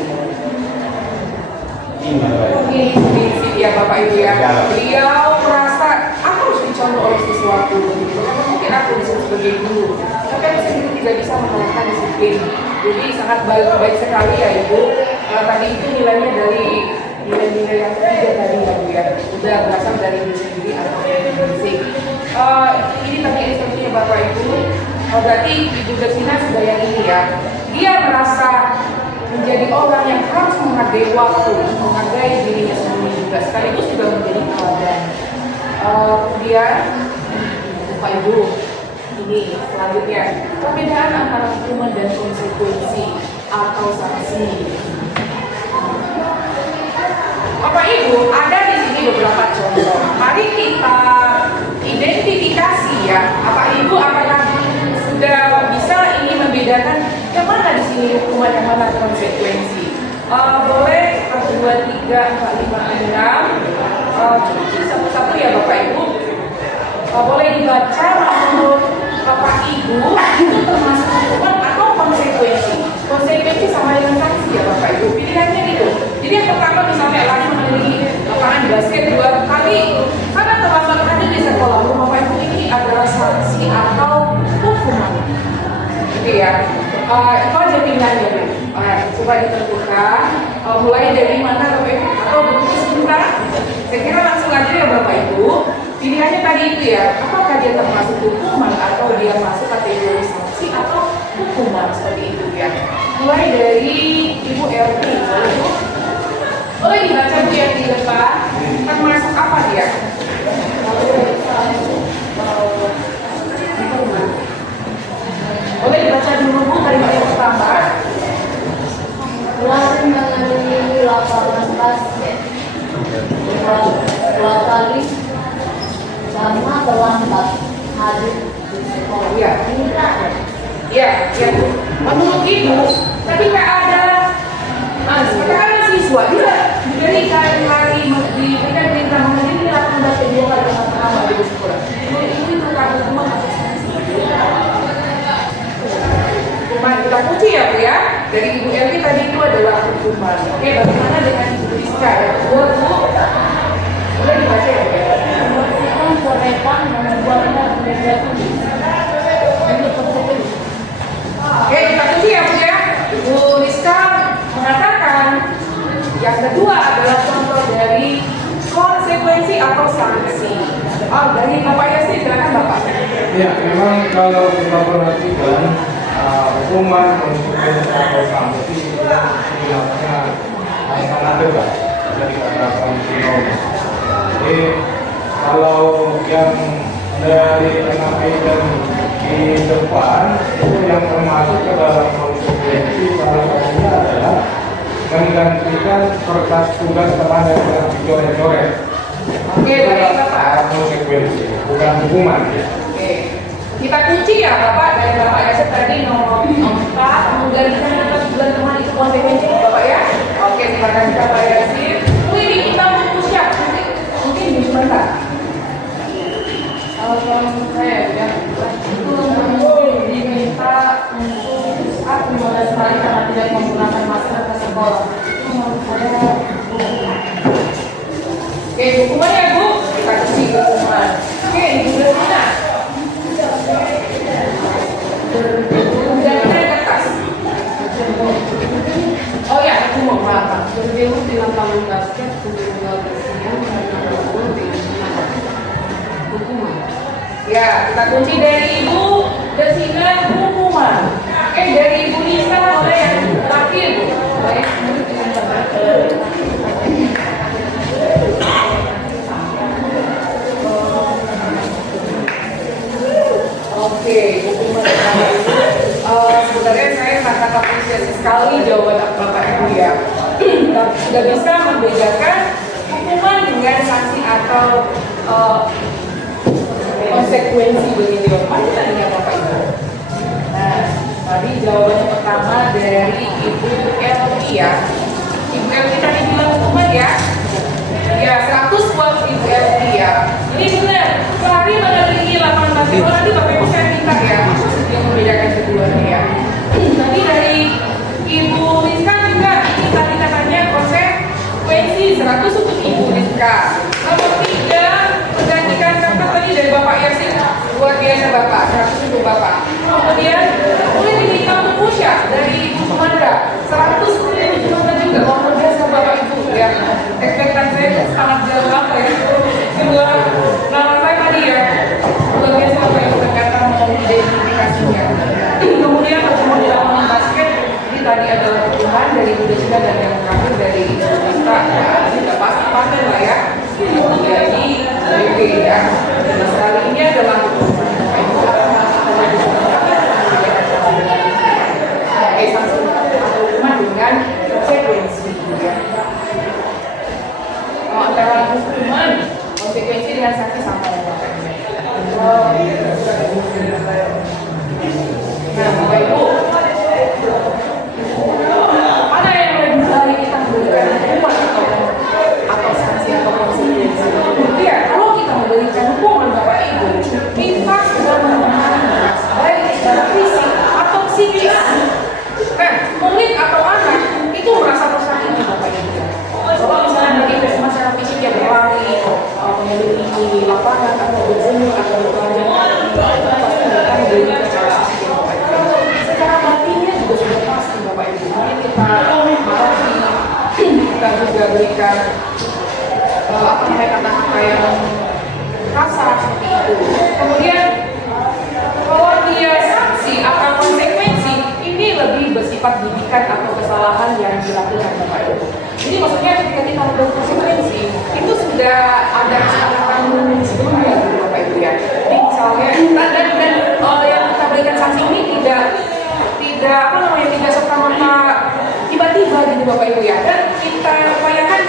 Ini prinsip ya Bapak Ibu ya. Beliau merasa aku harus dicontoh oleh sesuatu. Karena mungkin aku disebut sebagai guru, tapi aku sendiri tidak bisa menerapkan disiplin. Jadi sangat baik sekali ya Ibu. Tadi itu nilainya dari nilai-nilai yang ketiga tadi ya Bu ya. Udah berasal dari diri sendiri atau intrinsik. Ini tadi instruksinya Bapak Ibu. Berarti Ibu Gresina sudah yang ini ya. Dia merasa menjadi orang yang harus menghargai waktu, menghargai dirinya sendiri juga, sekaligus juga menjadi teladan. Kemudian Bapak Ibu, ini selanjutnya perbedaan antara hukuman dan konsekuensi atau sanksi. Bapak Ibu, ada di sini beberapa contoh. Mari kita identifikasi ya. Bapak Ibu apakah sudah bisa ini membedakan yang mana di sini hukuman, yang mana konsekuensi? Boleh 1, 2, 3, 4, 5, 6. Cuci satu-satu ya Bapak Ibu. Boleh dibaca menurut Bapak Ibu itu termasuk hukuman atau konsekuensi? Konsekuensi sama dengan sanksi ya Bapak Ibu. Pilihannya gitu. Jadi yang pertama misalnya lagi memiliki lapangan basket 2 kali karena terlambat hadir di sekolah, Bapak Ibu ini adalah sanksi atau hukuman. Gitu ya. Itu aja pilihannya Bu. Coba ditentukan. Mulai dari mana Bapak Ibu? Atau berhenti sebentar? Saya kira langsung aja ya Bapak Ibu. Pilihannya tadi itu ya. Apakah dia termasuk hukuman atau dia masuk kategori sanksi atau hukuman seperti itu ya. Mulai dari Ibu LP. Boleh dibaca Bu yang di depan. Termasuk apa dia? Boleh dibaca dulu Bu dari yang pertama. Lari mengenai lapangan basket 2 kali sama terlambat hadir di sekolah. Iya. Ini berapa? Iya, ya Bu. Menurut Ibu, ketika ada siswa dia diberikan diberikan perintah menghadiri lapangan basket 2 kali sama di sekolah. Menurut Ibu itu karena hukuman atau sanksi? Hukuman kita kunci ya Bu ya. Dari Ibu Elvi tadi itu adalah hukuman. Oke, bagaimana dengan Ibu Rizka ya? Bu, boleh dibaca ya Bu ya? Membersihkan coretan dan membuatnya meja tulis. Ini konsekuensi. Oke, kita kunci ya Bu ya. Ibu Rizka mengatakan yang kedua adalah contoh dari konsekuensi atau sanksi. Dari Bapak Yasir, silakan Bapak. Ya, memang kalau kita perhatikan hukuman, konsekuensi atau sanksi itu sebenarnya sangat dekat dari kata-kata sinonim. Jadi kalau yang dari enam item di depan itu yang termasuk ke dalam konsekuensi salah satunya menggantikan kertas tugas teman yang dicoret-coret. Oke, baik Bapak. Konsekuensi, bukan hukuman. Oke. Kita kunci ya Bapak, dari Bapak Yasir tadi nomor 4, menggantikan kertas tugas teman itu konsekuensi Bapak ya. Oke, terima kasih Bapak Yasir. Ini kita mau siap, mungkin sebentar. Kalau saya ya, itu diminta untuk saat 15 hari karena tidak menggunakan masker ke sekolah. Itu menurut saya hukuman. Oke, hukumannya Bu, kita kasih hukuman. Oke, Ibu Desina. Jangan kertas. Oh ya, aku mau maaf. Berjauh di lapangan basket, tinggal bersihan karena bergabung di hukuman. Ya, kita kunci dari Ibu Desina hukuman. Dari Ibu Nisa oleh yang terakhir Bu. Baik. Oke, hukuman sebenarnya saya sangat apresiasi sekali jawaban Bapak Ibu ya. Sudah bisa membedakan hukuman dengan sanksi atau konsekuensi begitu. Apa tadinya Bapak Ibu? Nah, tadi jawabannya pertama dari Ibu Elvi ya. Ibu Elvi tadi bilang hukuman ya. Ya, 100 buat Ibu Elvi ya. Ini benar, sehari mengelilingi lapangan basket. Oh, nanti Bapak Ibu saya minta ya, yang membedakan keduanya ya. Tadi dari Ibu Rizka juga, ini tadi katanya konsekuensi 100 untuk Ibu Rizka. Nomor 3, menggantikan kertas tadi dari Bapak Yasin. Luar biasa Bapak, 100 untuk Bapak. Kemudian, boleh diminta untuk Musya dari Ibu Sumandra. 100 untuk Ibu Sumandra juga, luar biasa Bapak Ibu ya. Ekspektasi saya sangat jauh apa ya. Kedua, nama saya tadi ya. Luar biasa Bapak Ibu terkata mau identifikasinya. Kemudian ketemu di lapangan basket, ini tadi adalah hukuman dari Ibu Desina dan yang terakhir dari Ibu Rizka. Ini tidak pasti lah ya. Jadi, oke ya. Sekali ini adalah hukuman. Sanksi atau hukuman dengan konsekuensi ya. Antara hukuman, konsekuensi dengan sanksi sama ya Bapak Ibu. Nah, Bapak Ibu, mana yang lebih baik kita memberikan hukuman atau sanksi atau konsekuensi? Ya, kalau kita memberikan hukuman Bapak Ibu, kita sudah menggunakan baik secara fisik atau psikis. Murid atau anak itu merasa tersakiti Bapak Ibu. Kalau misalnya dari masalah fisik yang berlari, mengelilingi lapangan atau berjemur atau berbelanja, itu pasti akan menjadi secara fisik Bapak Ibu. Secara batinnya juga sudah pasti Bapak Ibu. Mari kita marahi, kita juga berikan kata-kata yang kasar seperti itu. Kemudian kalau dia sanksi atau konsekuensi, ini lebih bersifat didikan atau kesalahan yang dilakukan Bapak Ibu. Jadi maksudnya ketika kita membuat konsekuensi, itu sudah ada kesalahan sebelumnya gitu Bapak Ibu ya. Jadi misalnya dan yang kita berikan sanksi ini tidak serta-merta tiba-tiba gitu Bapak Ibu ya. Dan kita upayakan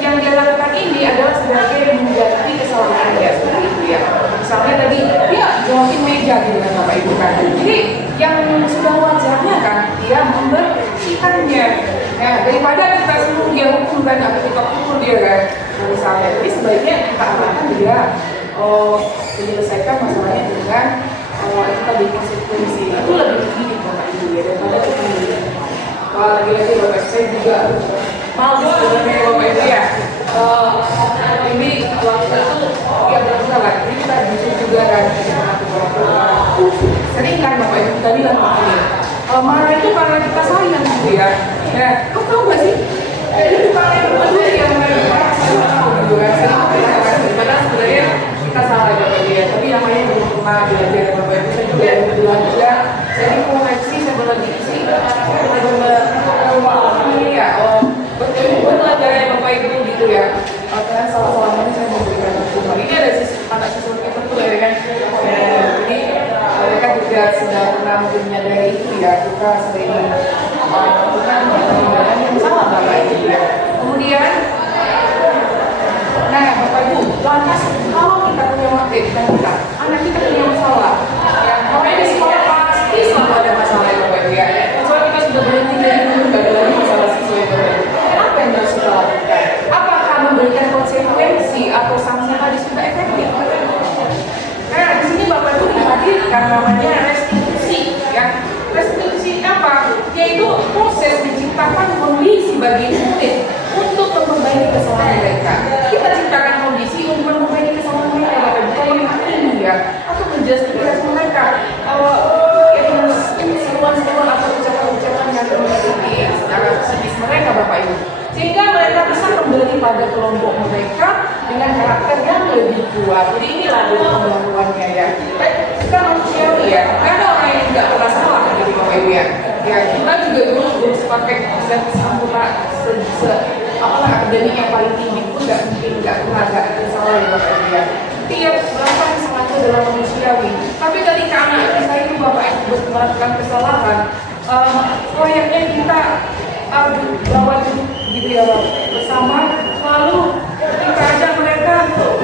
yang dia lakukan ini adalah sebagai mengganti kesalahan dia seperti itu ya. Misalnya tadi dia jorokin meja gitu kan Bapak Ibu kan. Jadi yang sudah wajarnya kan dia membersihkannya. Ya, daripada kita suruh dia hukum kan atau kita pukul dia kan. Nah, misalnya, jadi sebaiknya kita arahkan dia menyelesaikan masalahnya dengan kita beri konsekuensi. Itu lebih dididik Bapak Ibu ya daripada kita memberi. Lagi-lagi Bapak saya juga malu sebenarnya Bapak Ibu ya. Ini waktu itu ya benar lah. Ini kita bisa juga kan sering kan Bapak Ibu kita bilang begini. Marah itu karena kita sayang gitu ya. Ya, kau tahu gak sih? Itu karena yang peduli yang marah sama tahu gitu kan. Padahal sebenarnya kita salah Bapak Ibu ya. Tapi namanya belum pernah belajar Bapak Ibu. Saya juga belajar. Saya dikoreksi, saya belajar isi. Ya, betul belajar ya Bapak Ibu gitu ya. Karena salah-salahnya saya memberikan hukuman. Ini ada sisi anak siswa kita tuh ya kan. Jadi mereka juga sudah pernah mungkin menyadari itu ya. Kita sering melakukan yang salah kehidupan kita. Anak kita punya masalah. Ya, makanya di sekolah pasti selalu ada masalah ya Bapak Ibu ya. Kalau kita sudah berhenti dari dulu nggak ada lagi masalah siswa ya Bapak Ibu. Apa yang harus kita lakukan? Apakah memberikan konsekuensi atau sanksi yang tadi sudah efektif? Karena di sini Bapak Ibu dihadirkan namanya restitusi, ya. Restitusi apa? Yaitu proses menciptakan kondisi bagi murid untuk memperbaiki kesalahan mereka. Kita ciptakan kondisi untuk memperbaiki kesalahan mereka, Bapak Ibu. Kalau menghakimi ya, atau menjustifikasi mereka, seruan-seruan atau ucapan-ucapan yang menyakiti secara psikis mereka, Bapak Ibu. Sehingga mereka bisa kembali pada kelompok mereka dengan karakter yang lebih kuat. Jadi inilah pembaruannya ya. Kita manusiawi ya, nggak ada orang yang tidak pernah salah gitu Bapak Ibu ya. Ya kita juga dulu harus pakai dan sempurna apalah akademik yang paling tinggi pun nggak mungkin nggak pernah ada salah ya Bapak Ibu ya. Tiap berapa kesalahan itu adalah manusiawi. Tapi ketika anak kita itu Bapak Ibu melakukan kesalahan, proyeknya kita bawa gitu ya Bapak bersama, lalu kita ajak mereka untuk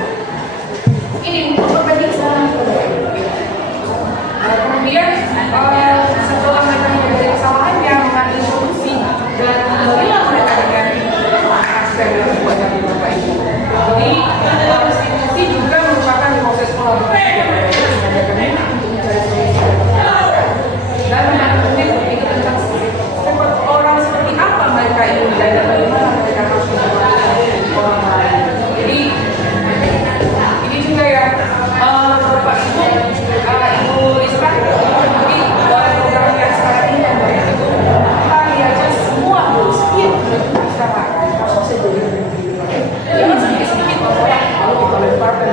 ini untuk berbagi kesalahan kemudian setelah mereka menyadari kesalahannya mengambil solusi dan kembalilah mereka dengan aksen yang dibuat dari Bapak Ibu. Jadi restitusi juga merupakan proses kolaborasi untuk mencari solusi dan kemudian berpikir tentang orang seperti apa mereka ini dan bagaimana mereka harus melakukan orang lain. Jadi ini juga ya Bapak Ibu, Ibu Risma, jadi program yang sekarang ini yang banyak itu kita lihat semua harus bisa harus jadi jangan sedikit-sedikit masalah lalu kita lemparkan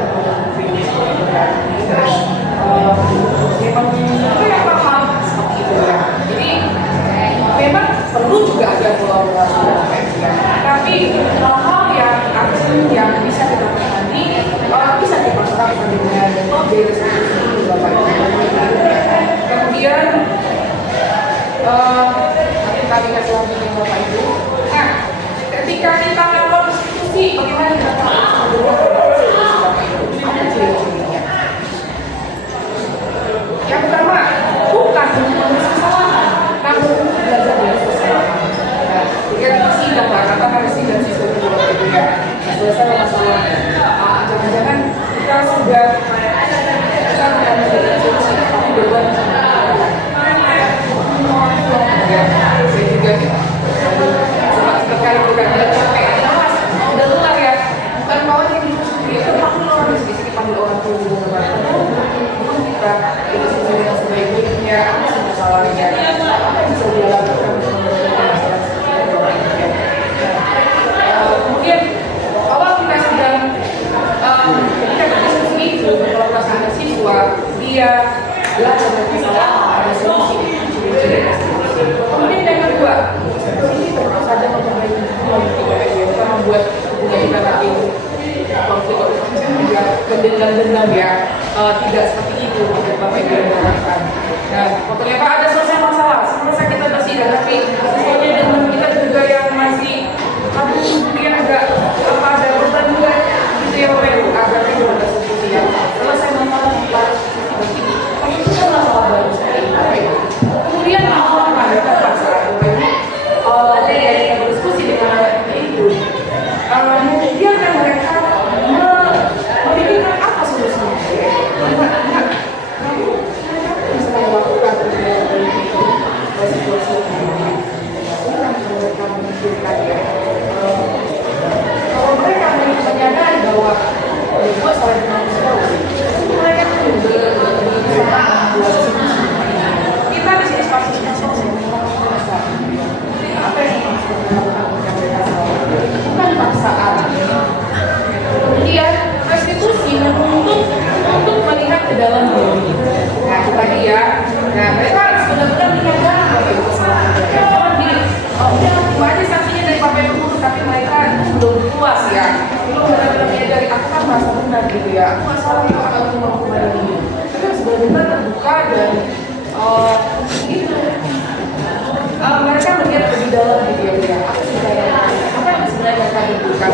memang itu yang paham seperti itu ya. Jadi memang perlu juga ada kolaborasi tapi hal-hal yang aksi yang bisa kita tangani bisa dipasang dengan dari sisi Bapak Ibu. Kemudian tadi kasih lagi dengan Bapak Ibu. Nah, ketika kita melakukan restitusi, bagaimana kita tahu Bapak Ibu? Ada ciri-cirinya. Yang pertama, bukan menulis kesalahan, namun belajar dari kesalahan. Nah, ketika kita sidang, katakan sidang siswa itu Bapak Ibu ya, selesai masalah. Jangan-jangan kita sudah kita mengambil solusi tapi beban saya juga sekali juga ada capek mas udah lelah ya bukan kawan yang dimusuhi itu panggil orang sedikit panggil orang tuh bukan kita itu sesuai yang sebaik-baiknya apa sih masalahnya apa yang bisa dia lakukan untuk menyelesaikan masalah seperti itu. Kemudian awal kita sedang ketika berdiskusi itu kalau dengan siswa dia belajar dari kesalahan ada solusi ciri-ciri. Kemudian yang kedua ini tentu saja memperbaiki kita membuat hubungan kita nanti konflik juga dendam-dendam ya tidak seperti itu tidak Bapak Ibu yang harapkan. Nah ternyata ada selesai masalah selesai kita bersidang tapi sesuanya dendam kita juga yang masih kemudian agak ada beban juga gitu ya Bapak Ibu agar itu ada solusi yang selesai masalah begini tapi itu kan masalah baru sekali Bapak Ibu. Kemudian apa mereka paksa Bapak Ibu ada yang berdiskusi dengan anak itu membiarkan mereka memikirkan apa solusinya mereka bisa melakukan situasi mereka memikirkan ya kalau mereka menyadari bahwa buat salah manusiawi mereka juga bisa membuat kita di sini pasti apa yang bukan paksaan. Kemudian restitusi untuk melihat ke dalam diri. Nah itu tadi ya. Nah mereka harus benar-benar menyadari bahwa itu kesalahan mereka. Jangan gini, jangan cuma aja sanksinya dari Bapak Ibu guru, tapi mereka belum puas ya. Belum benar-benar menyadari aku kan merasa benar gitu ya. Aku masalah itu akan mau kembali ini. Tapi harus benar-benar terbuka dan gitu. Mereka melihat lebih dalam video ya. Apa yang sebenarnya mereka butuhkan.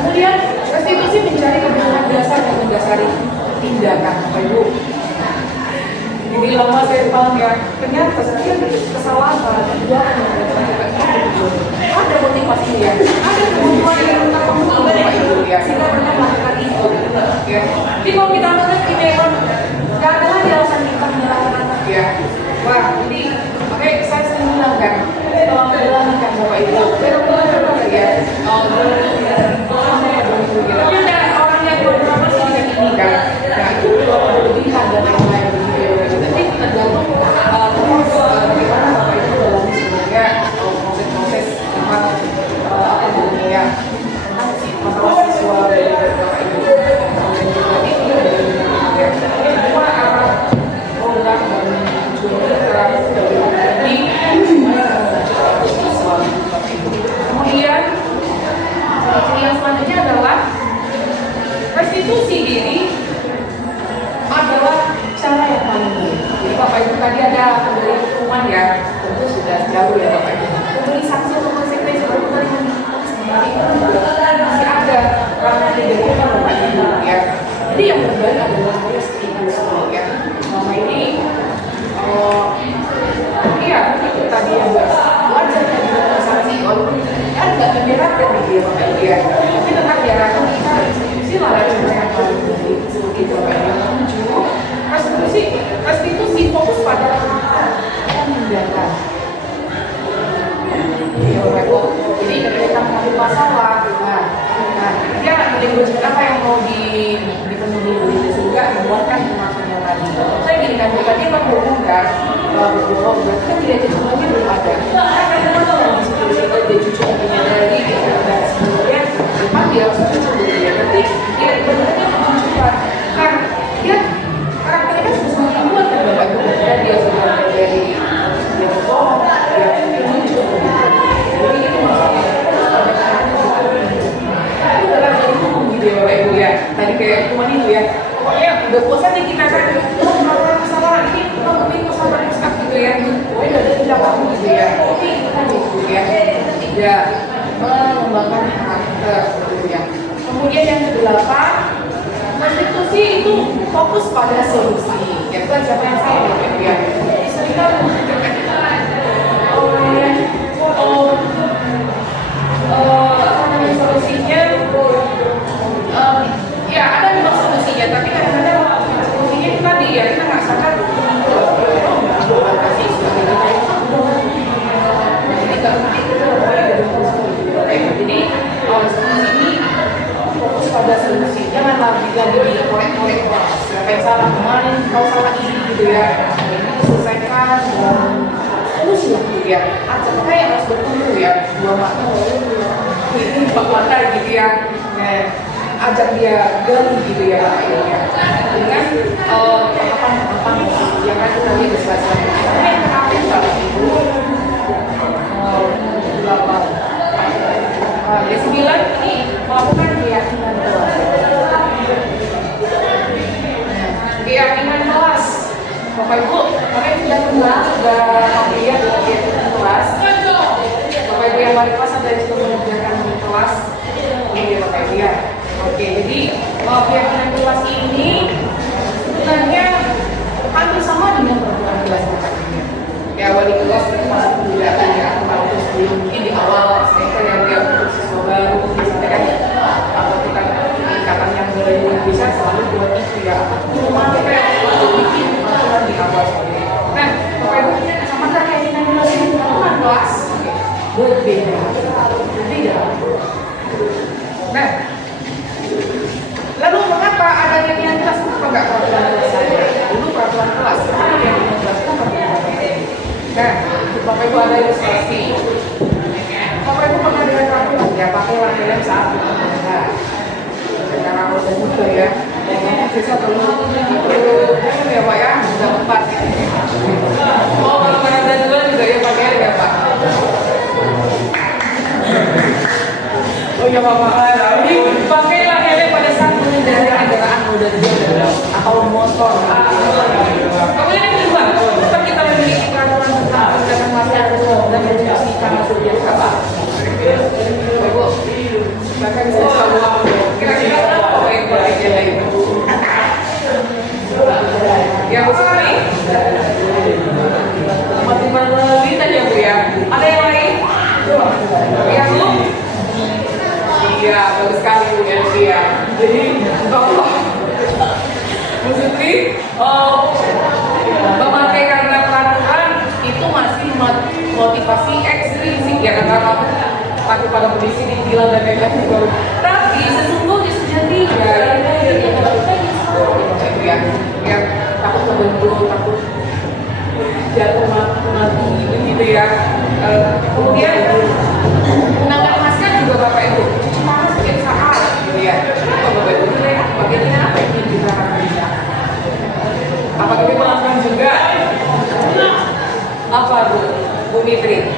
Kemudian restitusi mencari kebenaran dasar didasari tindakan, Bapak Ibu. Jadi lama saya paham ya, ternyata setiap kesalahan dua ada motivasi ya, ada kebutuhan yang kita penuhi Bapak Ibu ya, sehingga kita melakukan itu ya. Jadi kalau kita melihat ini memang nggak ada lagi alasan kita menyalahkan anak ya. Wah, jadi oke, saya sering bilang kan, kalau menjalankan Bapak Ibu, benar-benar ya, tapi ada orang yang beberapa sih dengan ini kan, nah itu berlebihan dan lain-lain gitu. Jadi tergantung bagaimana Bapak Ibu dalam sebenarnya proses-proses tentang apa namanya tentang si masalah siswa dari Bapak Ibu. Jadi dua arah program dan tujuan kita di siswa Bapak Ibu. Kemudian yang selanjutnya adalah restitusi diri adalah cara yang paling baik. Jadi Bapak Ibu tadi ada pemberi hukuman ya, tentu sudah jauh ya Bapak Ibu. Pemberi sanksi atau konsekuensi baru kali ini sebenarnya itu masih ada karena didapatkan Bapak Ibu ya. Jadi yang terbaik adalah restitusi ya. Selama ini, iya itu tadi yang wajar diberikan sanksi walaupun kan nggak menyeratkan gitu ya Bapak Ibu ya. Tapi tetap diarahkan kita restitusi lah cara yang paling baik seperti itu Bapak Ibu. Restitusi fokus pada tindakan. Ya Bapak Ibu. Jadi ketika kita mengalami masalah, nah dia negosiasi apa yang mau dipenuhi begitu sehingga membuatkan kemakannya tadi. Saya gini kan, tadi kan berhubungan berbohong, berarti kan tidak cucunya belum ada. Karena memang kalau di situ dia cucu menyadari dan sebenarnya depan dia harus cucu dia. Berarti dia sebenarnya menunjukkan kan dia karakternya kan sudah buat kan Bapak Ibu. Dan dia sudah dari dia berbohong, dia cucu. Jadi itu maksudnya itu adalah jadi hukum gitu ya Bapak Ibu ya. Tadi kayak hukuman itu ya. Pokoknya udah puasa nih kita kan melakukan kesalahan ini kita mungkin kesalahan yang sekap gitu ya. Pokoknya udah ada tidak kamu gitu ya. Tapi kita gitu ya. Tidak mengembangkan karakter gitu ya. Kemudian yang kedelapan, restitusi itu fokus pada solusi. Ya bukan siapa yang saya gitu ya. Jadi seringkali solusinya ya ada memang solusinya, tapi kadang-kadang solusinya itu tadi ya kita nggak sadar kasih jadi solusi ini fokus pada solusi, jangan lagi dikorek-korek siapa yang salah kemarin, kau salah ini gitu ya, ini diselesaikan solusi gitu ya, acaranya yang harus bertemu ya, dua mata ini Pak Mata gitu ya, ajak dia gali gitu ya Pak Ibu ya, dengan tahapan yang kan kita lihat di sebelah ini yang terakhir Bapak Ibu, 8 yang 9 ini melakukan keyakinan kelas. Keyakinan kelas Bapak Ibu, kalian sudah kenal sudah lihat keyakinan kelas. Bapak Ibu yang wali kelas ada juga mengerjakan kelas ini ya Bapak Ibu ya. Oke, jadi keyakinan kelas ini sebenarnya hampir sama dengan peraturan kelas Bapak Ibu. Ya wali kelas itu masih tidak ya, kalau sebelum mungkin di awal mereka yang dia untuk siswa baru misalnya kan atau kita ikatan yang belum bisa selalu buat itu ya. Cuma kita yang selalu bikin peraturan di awal. Nah, Bapak Ibu sama keyakinan kelas ini peraturan kelas berbeda. Nah, lalu mengapa ada keyakinan kelas? Kenapa nggak peraturan kelas saja? Dulu peraturan kelas, kenapa keyakinan kelas itu peraturan? Nah, Bapak Ibu ada ilustrasi. Bapak Ibu pernah dengar peraturan ya pakai lem saat berkendara. Karena roda juga ya. Yang bisa perlu ya Pak ya, sudah 4. Oh, kalau roda 2 juga ya pakai ya Pak. Oh ya Bapak, jadi pakailah helm pada saat mengendarai kendaraan roda 2 atau motor. Kemudian yang kedua, tetap kita memiliki peraturan tentang perjalanan masyarakat dan menjelaskan masuk biasa Pak. Ibu, bahkan saya selalu kira-kira apa yang boleh jadi? pada kondisi dibilang dan lain-lain. Tapi sesungguhnya sejatinya yang ya takut terbentur, takut jatuh mati begitu ya. Kemudian menggunakan masker juga Bapak Ibu, cuci tangan setiap saat gitu ya. Kenapa Bapak Ibu? Bagaimana apa yang ingin kita lakukan? Apa kami melakukan juga? Apa Bu Mitri?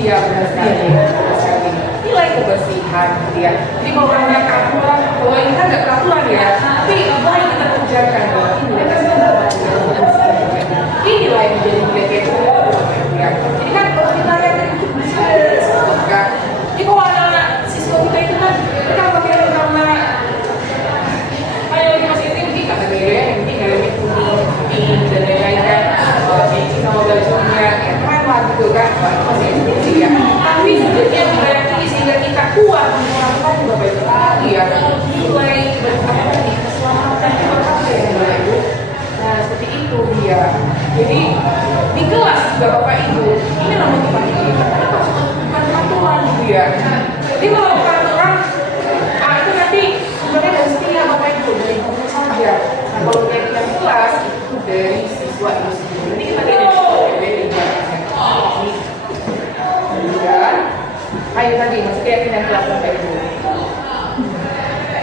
Iya benar sekali. Nilai kebersihan gitu ya. Jadi kalau ada peraturan, kalau ini kan nggak peraturan ya, tapi baik kita kerjakan bahwa ini nilai kebersihan. Ini nilai menjadi nilai itu ya. Jadi kan kalau kita lihat itu bisa kan. Jadi kalau anak siswa kita itu kan kita pakai karena kayak masih tinggi kata dia, ini nilainya kuning dan lain-lain kan. Ini sama bajunya ya keren lah gitu kan. Masih tinggi ya. Tapi sebenarnya nilai tinggi sehingga kita kuat melakukan Bapak Ibu ya. Nilai keselamatan kita pakai Bapak Ibu. Nah seperti itu dia. Jadi di kelas juga Bapak Ibu ini lah motivasi kita. Bukan peraturan gitu ya. Jadi kalau peraturan itu nanti sebenarnya dari setiap Bapak Ibu dari guru saja. Nah kalau kita di kelas itu dari siswa itu sendiri. Jadi kita lihat dari kemudian ayo tadi masih keyakinan kelas Bapak Ibu.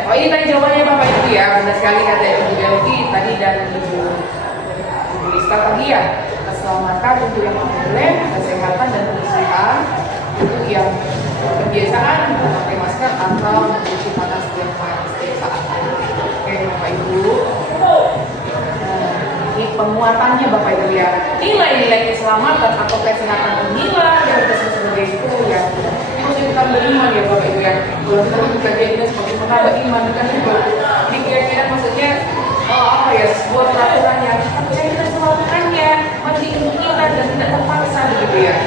Oh ini tadi jawabannya Bapak Ibu ya. Benar sekali kata Ibu Delvi tadi dan Ibu Lista tadi ya. Keselamatan untuk yang boleh, kesehatan dan kebersihan untuk yang kebiasaan memakai masker atau mencuci tangan setiap saat. Oke Bapak Ibu. Ini penguatannya Bapak Ibu ya. Nilai-nilai keselamatan atau kesehatan inilah yang disebut sebagai itu ya. Harus kita beriman ya Bapak Ibu ya. Kalau kita juga keyakinan seperti menambah iman kan juga. Jadi keyakinan maksudnya apa ya, sebuah peraturan yang kita melakukannya melindungi kita dan tidak terpaksa begitu ya.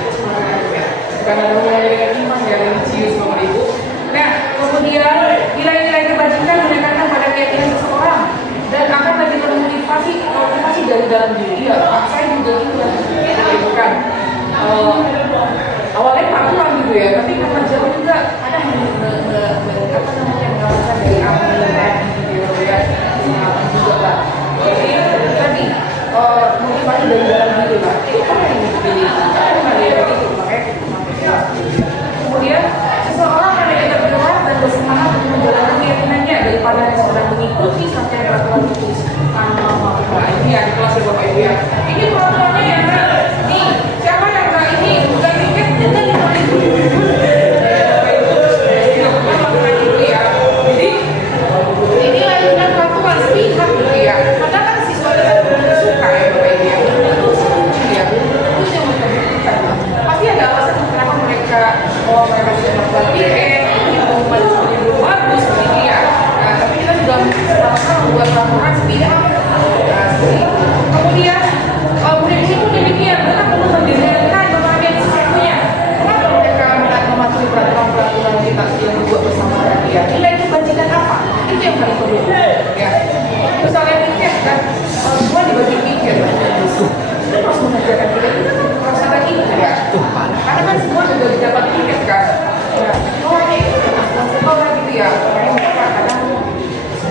Karena mulai dengan iman ya, religius Bapak Ibu. Nah, kemudian nilai-nilai kebajikan menekankan pada keyakinan seseorang dan akan lebih termotivasi dari dalam diri ya. Saya juga itu bukan awalnya peraturan gitu ya, tapi karena jauh juga ada mengalahkan dari apa gitu ya. Juga lah. Jadi tadi motivasi dari dalam diri lah. Itu apa yang dipilih? Kemudian seseorang yang tidak bergerak dan bersemangat untuk menjalankan keyakinannya daripada yang sedang mengikuti sampai peraturan itu. Ini ya di kelas ya Bapak Ibu ya. Ini peraturannya ya. Nih siapa yang nggak ini bukan tiket dengan itu. Ini lagi dengan peraturan sepihak gitu ya. Padahal kan siswa kita suka ya Bapak Ibu ya. Itu setuju ya. Itu yang mereka butuhkan. Pasti ada alasan kenapa mereka sudah melakukan tiket, pengumuman seperti belum bagus begini ya. Nah, tapi kita sudah sama-sama membuat peraturan sepihak. Kemudian murid-murid pun demikian. Mereka perlu mendengarkan berbagai sesuatunya. Kenapa mereka mematuhi peraturan-peraturan kita yang dibuat bersama tadi ya? Nilai kebajikan apa? Itu yang paling perlu ya. Misalnya tiket kan semua dibagi tiket kita harus mengerjakan tiket itu perasaan itu ya. Karena kan semua juga didapat tiket kan ya. Sekolah gitu ya. Makanya mereka kadang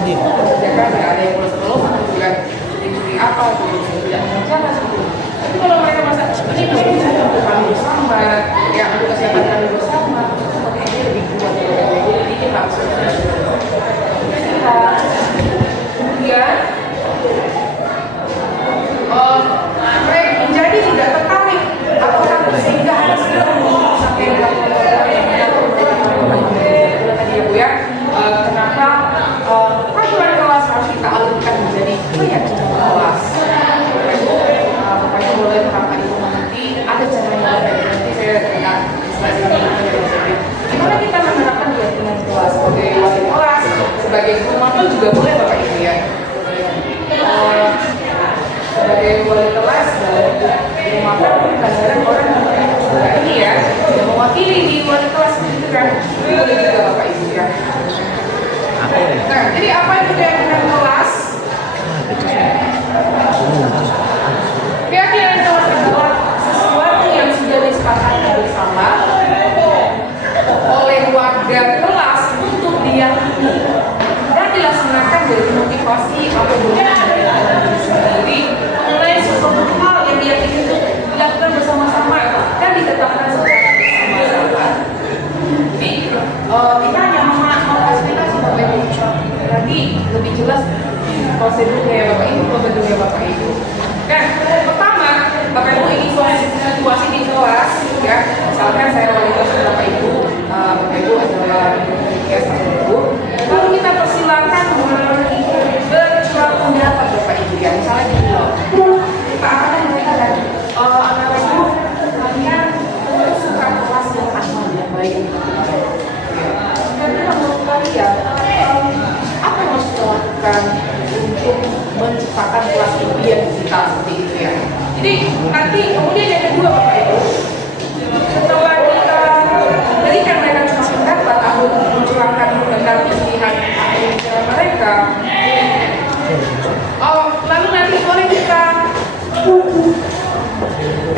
mengerjakan ya, ada yang pulang juga diberi apa gitu tidak mengerjakan seperti itu. Tapi kalau mereka masa ini belum bisa untuk kami bersama ya, untuk kesehatan kami bersama seperti ini lebih kuat ya. Jadi kita harus kemudian mereka menjadi tidak tertarik atau takut sehingga harus sampai tadi ya Bu ya. Kenapa peraturan kelas harus kita alihkan menjadi keyakinan kelas? Bapaknya boleh terapkan itu nanti ada caranya nanti saya tanya gimana kita menerapkan keyakinan kelas sebagai wali kelas, sebagai guru magang juga boleh Bapak Ibu ya. Sebagai wali kelas dan magang kadang-kadang orang ini ya yang mewakili di wali kelas itu kan boleh juga Bapak Ibu ya. Nah, jadi apa itu keyakinan kelas? Keyakinan kelas adalah sesuatu yang sudah disepakati bersama dan dilaksanakan dari motivasi atau dorongan dari diri sendiri mengenai sesuatu hal yang diyakini itu dilakukan bersama-sama dan ditetapkan secara bersama-sama. Jadi kita hanya memfasilitasi Bapak Ibu lagi lebih jelas prosedurnya ya Bapak Ibu, prosedurnya Bapak Ibu. Dan pertama, Bapak Ibu ini situasi di kelas ya, misalkan saya wali kelas Bapak Ibu adalah ya Bapak Ibu, lalu kita persilakan berjual pendapat Bapak Ibu ya, misalnya di kita akan mereka dan anak Ibu kalian suka kelas yang asal yang baik. Dan menurut kalian apa yang harus kita lakukan untuk menciptakan kelas impian kita seperti itu ya. Jadi nanti kemudian yang kedua Bapak Ibu, setelah kita berikan mereka cuma pendapat atau mencurahkan tentang pilihan mereka, lalu nanti boleh kita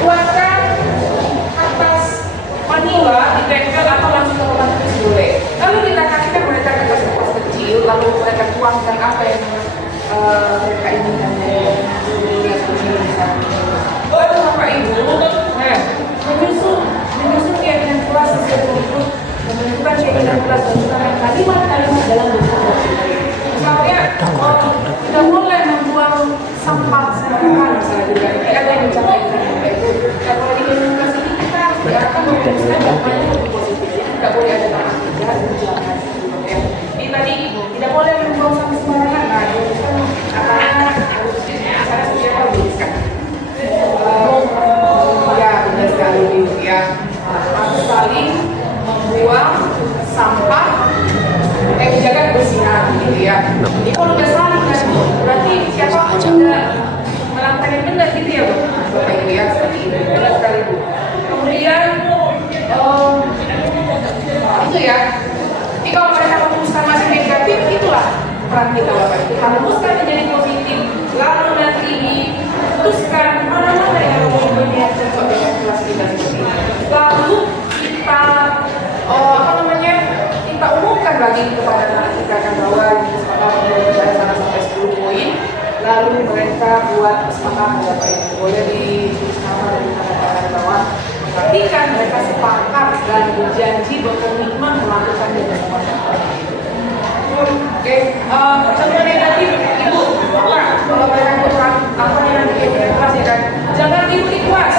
buatkan atas manila di tempel atau langsung ke tempat tulis boleh. Lalu kita kasihkan mereka ke kelas kecil, lalu mereka tuangkan apa yang mereka inginkan dari lalu Bapak Ibu menyusun keyakinan kelas sesuai bentuk menentukan keyakinan kelas menggunakan kalimat-kalimat dalam bentuk misalnya tidak boleh membuang sampah sembarangan misalnya juga jadi ada yang mencapai Bapak Ibu. Kalau di kelas ini kita diarahkan merumuskan dakwahnya untuk positif, tidak boleh ada tanah jahat dan jangan ini tadi tidak boleh membuang sampah sembarangan. Nah anak-anak harus saya siapa tuliskan ya benar sekali ya, harus saling membuang sampah menjaga kebersihan gitu ya. Jadi kalau udah saling kan berarti siapa sudah melakukan yang benar gitu ya Bapak Ibu ya, seperti itu benar sekali Bu. Kemudian itu ya, jadi kalau mereka memutuskan masih negatif itulah peran kita Bapak Ibu, kita memutuskan menjadi positif lalu nanti diputuskan mana-mana yang kemudian cocok dengan kelas kita seperti ini. Lalu kita kita umumkan lagi kepada anak kita akan bawa dari sana sampai 10 poin. Lalu mereka buat kesepakatan Bapak Ibu, boleh ditulis nama dari anak-anak bawah. Ketika mereka sepakat dan berjanji berkomitmen melakukannya bersama-sama. Oke, contoh negatif Ibu, kalau mereka kurang apa yang nanti kita kelas ya kan, jangan tidur di kelas.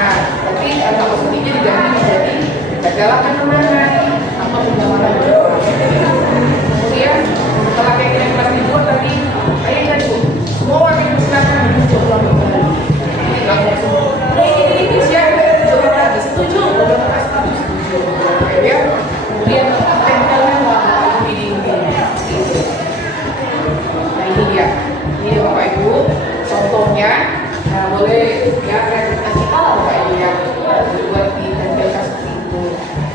Nah, tapi kalau positifnya diganti menjadi gagalan kemana atau penjamanan berkelas. Kemudian setelah kayak kita kelas dibuat tadi, ayo ingat Bu, semua wakil persilakan menunjuk ulang kembali. Jadi langsung, ini ya, coba lagi setuju, udah setuju, ya. Kemudian tempelnya di dinding. Nah ini dia, ini Bapak Ibu, contohnya. Nah boleh ya kreativitas kita lah Bapak Ibu ya, buat ditempelkan seperti itu.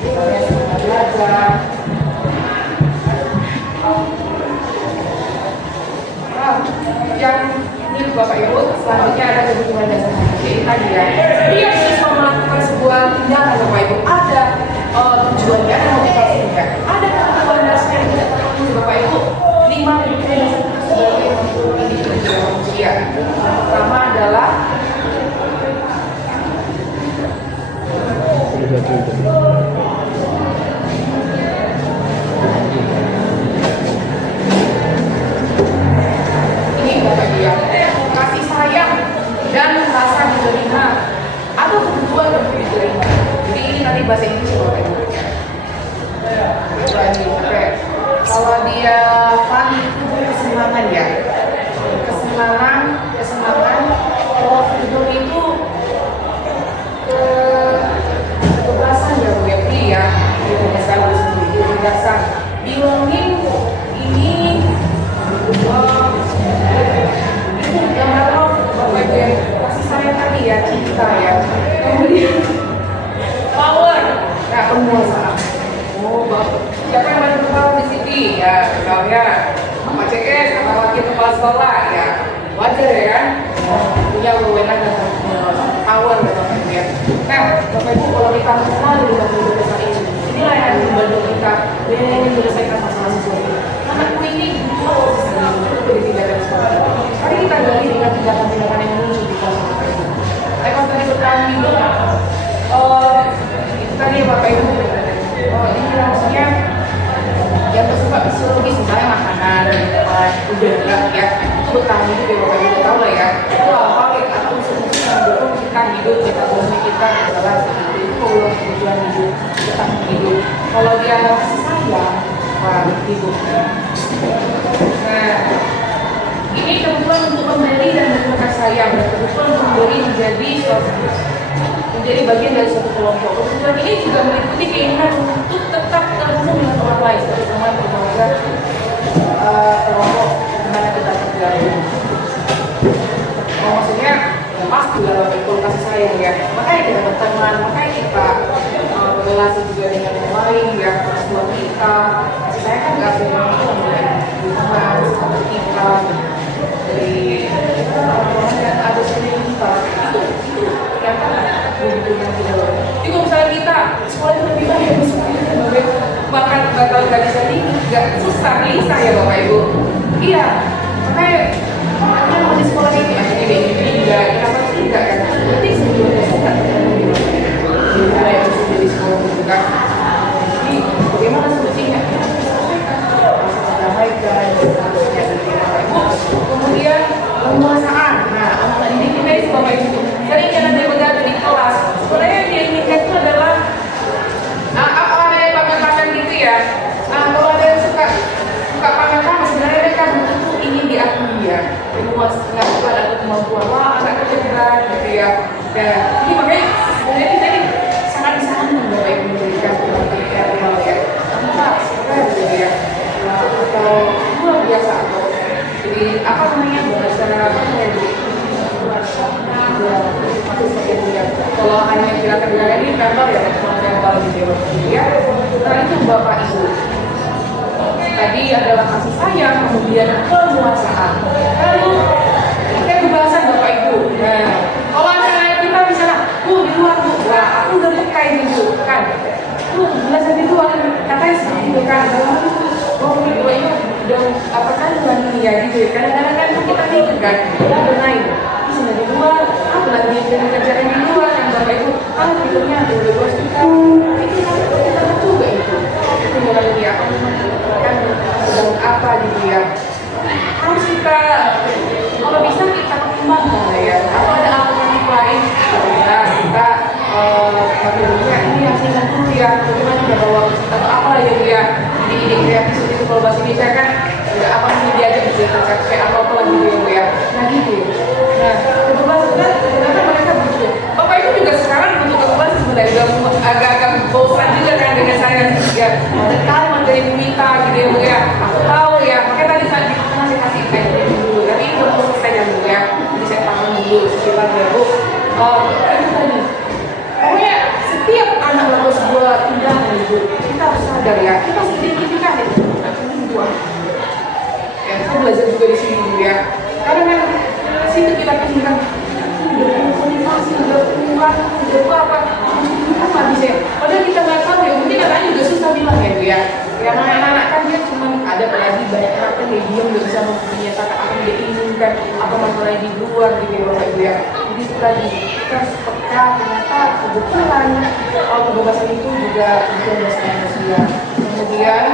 Misalnya semangat belajar. Yang ini Bapak Ibu, selanjutnya ada kebutuhan dasar manusia tadi ya. Setiap siswa melakukan sebuah tindakan Bapak Ibu ada tujuannya, ada motivasinya, ada kebutuhan dasar yang tidak terpenuhi Bapak Ibu. 5 kebutuhan dasar sebagai individu manusia. Pertama adalah ini Bapak Ibu ya, kasih sayang dan rasa diterima atau kebutuhan untuk diterima. Jadi ini nanti bahasa Inggris Bapak Ibu. Kalau dia fun itu kesenangan ya, kesenangan. Kalau tidur itu kebebasan ya Bu ya, free ya, kebebasan sendiri, kebebasan. Belonging ini itu yang kalau Bapak Ibu ya, kasih sayang tadi ya, cinta ya. Kemudian power, nah penguasaan. Oh Bapak, siapa yang bantu kepala di sini ya, misalnya Pak CS atau wakil kepala sekolah ya, wajar ya kan, punya wewenang dan power ya. Nah Bapak Ibu, kalau kita mengenal dengan besar ini, inilah yang membantu kita menyelesaikan masalah sesuatu. Karena sosiologis misalnya makanan, minuman, udara ya, itu bertahan hidup ya Bapak Ibu tahu lah ya. Itu hal-hal yang atau unsur-unsur yang mendukung kita hidup, metabolisme kita adalah seperti itu kalau kebutuhan hidup, bertahan hidup. Kalau dia kasih sayang, hidup. Nah, ini kebutuhan untuk memberi dan memberikan sayang, dan kebutuhan untuk memberi menjadi bagian dari suatu kelompok. Kebutuhan ini juga meliputi keinginan untuk tetap terhubung dengan orang lain, seperti teman, keluarga, kelompok dimana kita tergabung. Maksudnya pasti dalam bentuk kasih sayang ya. Makanya kita berteman, makanya kita berrelasi juga dengan yang lain ya, orang tua kita. Kasih sayang kan nggak ada yang teman, sahabat kita, dari orang-orang yang ada sendiri kita. Itu ternyata kebutuhan kita. Jadi kalau misalnya kita sekolah itu lebih baik, misalnya bahkan bakal nggak bisa tinggi, nggak susah gelisah ya Bapak Ibu. Iya, makanya masih sekolah ini akhirnya kayak gini juga, kenapa sih enggak kan? Berarti sebelumnya suka jadi yang bisa jadi sekolah juga. Jadi bagaimana solusinya? Damaikan, kemudian penguasaan. Nah, anak didik kita itu Bapak Ibu sering yang ada begadang di kelas. Sebenarnya yang diinginkan itu adalah apa ada yang pamer-pamer gitu ya. Kalau ada yang suka pamer-pamer, sebenarnya mereka betul ingin diakui ya. Menguasai ada kemampuan, wah anak kecebran gitu ya. Dan ini makanya sebenarnya kita ini sangat disarankan Bapak Ibu memberikan kemampuan ya. Tanpa stres gitu ya. Atau luar biasa atau jadi apa namanya berdasarkan apa namanya kalau hanya gerakan-gerakan ini verbal ya verbal gitu ya. Nah itu Bapak Ibu tadi adalah kasih sayang, kemudian penguasaan, lalu kebebasan Bapak Ibu. Nah kalau anak-anak kita misalnya di luar Bu, wah aku udah peka ini Bu kan belajar di luar katanya seperti itu kan video ini udah apa kan bulan ya gitu. Kadang-kadang kan kita mikir kan, kita bermain di sana di luar, aku lagi kerjaan di luar kan Bapak Ibu. Videonya ada udah kita itu kan kita juga itu mulai dia apa kan sedang apa gitu ya. Harus kita kalau bisa kita pertimbangkan ya. Apa ada alternatif lain? Kita videonya ini hasilnya dulu ya. Bagaimana kita bawa atau apa ya dia ide kreatif seperti itu kalau bahasa Indonesia kan nggak apa yang diajak bisa kayak apa lagi gitu ya. Nah gitu. Nah kebebasan kan ternyata mereka butuh. Bapak Ibu juga sekarang butuh kebebasan sebenarnya udah agak-agak bosan juga kan dengan saya ya. Ada kalimat dari Bu Mita gitu ya Bu ya. Aku tahu ya. Makanya tadi saat di tengah saya kasih kayak dulu. Tapi ini belum selesai ya Bu ya. Jadi saya paham dulu sekitar ya Bu. Itu tadi. Pokoknya setiap anak lakukan sebuah tindakan itu kita harus sadar ya, kita harus identifikasi itu ya, saya belajar juga di sini juga ya. Karena kan di situ kita pikirkan udah motivasi, udah kuat, udah apa nggak bisa ya. Padahal kita nggak tahu ya, mungkin katanya juga susah bilang ya Bu ya. Yang anak-anak kan dia cuma ada apalagi banyak karakter yang diam nggak bisa menyatakan apa yang dia inginkan, apa masalahnya di luar gitu ya Bapak Ibu ya. Jadi itu tadi kita harus peka ternyata kebetulan kebebasan itu juga bukan dasar manusia. Kemudian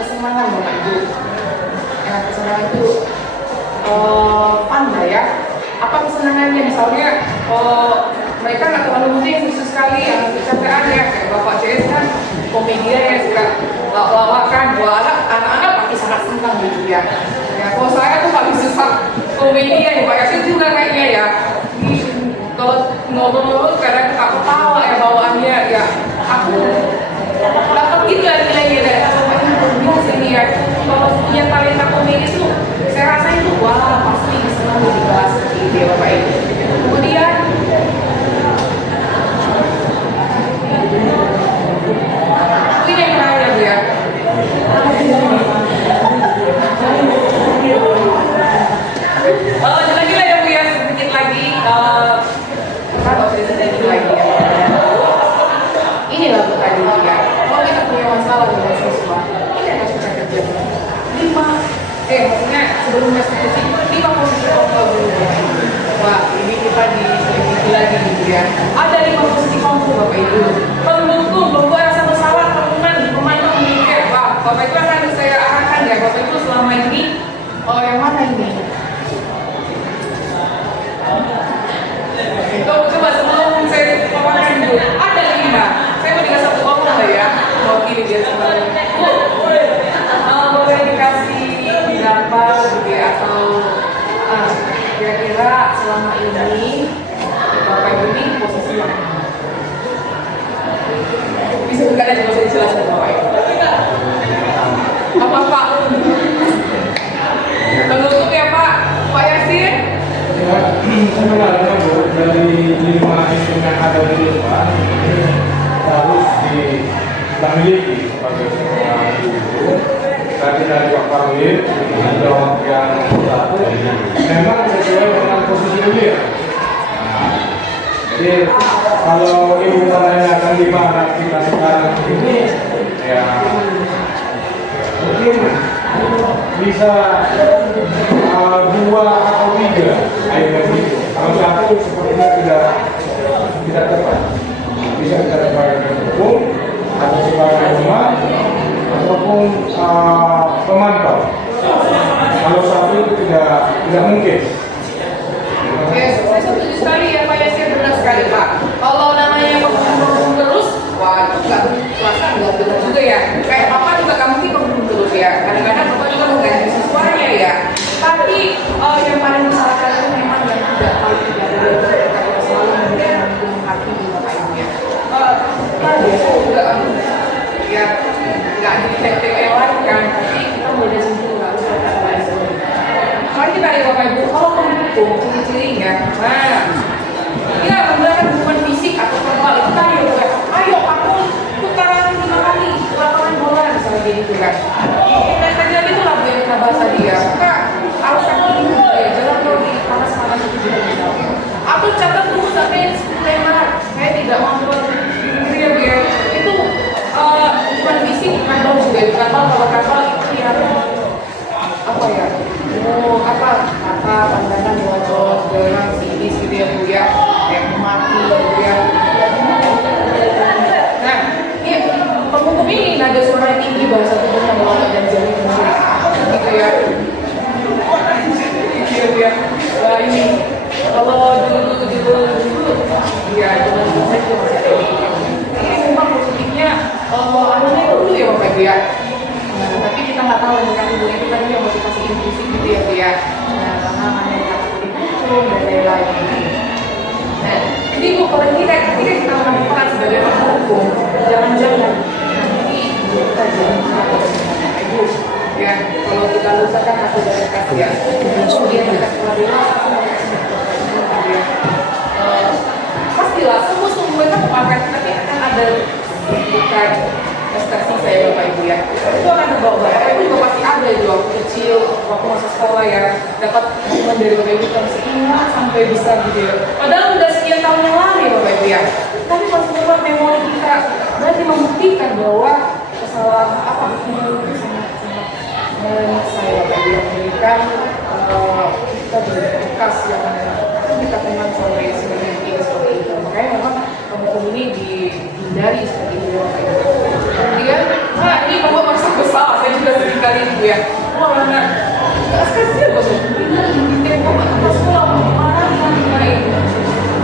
kesenangan Bapak Ibu. Ya kesenangan itu pandai ya. Apa kesenangannya misalnya mereka nggak terlalu mudah khusus sekali yang kecapean ya kayak Bapak CS kan komedian ya suka lawak-lawakan buat anak-anak pasti sangat senang gitu ya. Ya kalau saya tuh paling susah komedian ya Pak Yasin juga kayaknya ya. Kalau ngobrol-ngobrol kadang ketawa ya bawaannya ya aku dapat gitu ya nilainya dari biasa ini ya. Kalau punya talenta komedi tuh saya rasa itu wah pasti senang di kelas gitu ya Bapak Ibu. Kemudian ini yang terakhir ya. Lagi lah ya Bu ya, sedikit lagi kalau sedikit lagi ya. Inilah Bu tadi ya. Kalau kita punya masalah dengan siswa, ini yang harus kita kerjakan. Maksudnya sebelum diskusi 5 posisi kontrol dulu. Wah, ini kita di lagi gitu ya. Ada 5 posisi kontrol Bapak Ibu. Pendukung, membuat rasa bersalah, teman-teman, pemain memikir, wah Bapak Ibu akan saya arahkan ya Bapak Ibu selama ini. Oh yang mana ini? Coba sebelum saya paparkan dulu, ada 5. Saya mau dikasih satu orang lah ya, mewakili dia semuanya. Boleh dikasih gambar gitu ya, atau kira-kira selama ini Bapak Ibu ini posisinya bisa bukan aja bisa dijelaskan Bapak Ibu. Apa Pak? Menutup ya Pak Yasin? Ya, sebenarnya Bu, dari 5 ini yang ada di depan harus dimiliki sebagai seorang ibu. Tadi dari Pak Parwin jawab yang satu memang sesuai dengan posisi beliau. Nah, jadi kalau ibu menanyakan di mana kita sekarang ini, ya mungkin bisa 2 atau 3 akhirnya begitu. Kalau satu sepertinya tidak tepat. Bisa kita sebagai hukum atau sebagai rumah ataupun pemantau. Kalau satu itu tidak mungkin. Oke, saya setuju sekali ya Pak Yasin, benar sekali Pak. Kalau namanya penghukum terus, wah itu nggak benar juga ya. Kayak Bapak juga kamu sih penghukum terus ya. Kadang-kadang Bapak juga mengganti siswanya ya. Tapi yang paling masalahkan itu memang yang tidak paling tidak ada kalau selalu menghakimi Bapak Ibu ya. Biasa juga ya nggak jadi tek-tek yang lain kan, tapi kita beda sendiri nggak usah lain. Mari kita lihat Bapak Ibu, kalau menghukum ciri-cirinya, nah kita menggunakan hukuman fisik atau verbal itu tadi ya, ayo aku putaran 5 kali lapangan bola misalnya gitu kan. Kita saja itu lagu yang kita bahas tadi ya, maka harus kaki dulu ya, jangan kalau di panas-panas itu juga bisa. Aku catat dulu sampai 10 lembar, saya tidak mampu gitu ya Bu ya. Itu hukuman fisik kantor juga, kantor kalau kantor itu ya apa ya? Apa pandangan bocor dengan sinis gitu ya Bu ya, kayak mati gitu ya. Nah, ini penghukum ini nada suara tinggi, bahasa tubuhnya melonjak dan jari menarik gitu ya. Gitu ya. Nah ini kalau dulu ya cuma saya juga masih ada ini memang positifnya anunya dulu ya Bapak Ibu ya. Nah, tapi kita nggak tahu dengan ibu itu tadi yang motivasi impulsif gitu ya Bu ya. Nah, karena hanya dikatakan hukum dan lain-lain. Nah, jadi Bu, kalau ketika kita melakukan sebagai hukum, jangan-jangan nanti kita jadi Ibu ya. Kalau kita lusakan hasil dari kasih ya, kemudian kita sekolah dewasa, pastilah semua itu pakai, tapi akan ada bukan prestasi saya Bapak Ibu ya, itu akan terbawa. Itu juga pasti ada itu waktu kecil, waktu masa sekolah ya, dapat hukuman dari Bapak Ibu kan seingat sampai besar gitu ya. Padahal udah sekian tahun yang lalu ya Bapak Ibu ya, tapi masih membuat memori kita, berarti membuktikan bahwa kesalahan apa itu sangat saya Bapak Ibu yang memberikan kita bekas yang kita kenal sampai sebenarnya ini seperti itu. Makanya memang hukum ini dihindari seperti itu Bapak Ibu. Kemudian, ini Bapak merasa bersalah, saya juga sering kali Bu ya. Wah, anak nggak kasihan kok saya. Bapak apa sekolah marah ini.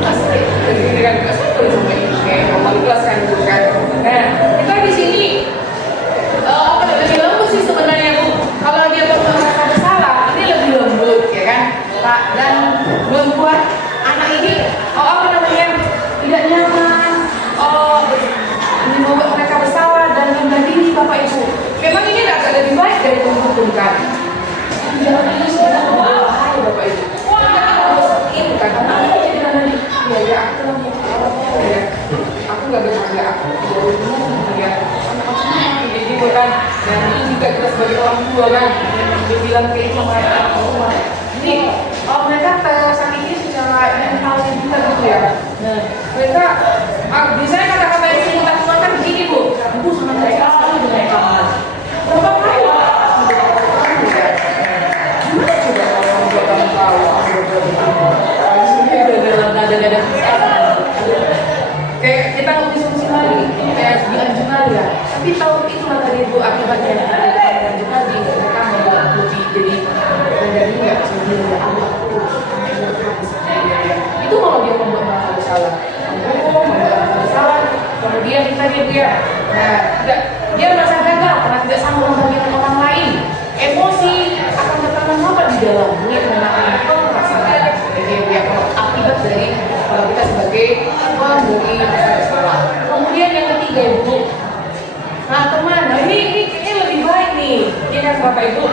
Asli, gitu kan? Nggak suka sama ini. Bapak kelas kan Bu kan. Nah, kita di sini lebih lembut sih sebenarnya Bu. Kalau dia baru merasa bersalah, ini lebih lembut ya kan, Pak, dan membuat anak ini tidak nyaman, membuat mereka bersalah dan rendah diri Bapak Ibu. Memang ini agak lebih baik dari menghukum kan. Jangan ini sebenarnya berbahaya Bapak Ibu. Kita harus itu kan, anak-anak jadi nanti ya aku lagi ya, aku nggak berharga, aku baru dulu ya, anak-anak gitu kan. Dan itu juga kita sebagai orang tua kan, dia bilang kayak itu sama rumah. Jadi mereka tersakiti secara mental juga gitu ya. Nah, mereka biasanya kata-kata yang kita keluarkan begini Bu, ibu sama mereka selalu dengan kamu. Berapa kali kamu ya? Gimana coba kalau orang tua kamu tahu di sini ada nada-nada kayak kita nggak bisa lagi, kayak dianjurkan ya. Tapi tahu itu lah tadi Bu akibatnya. Ibu,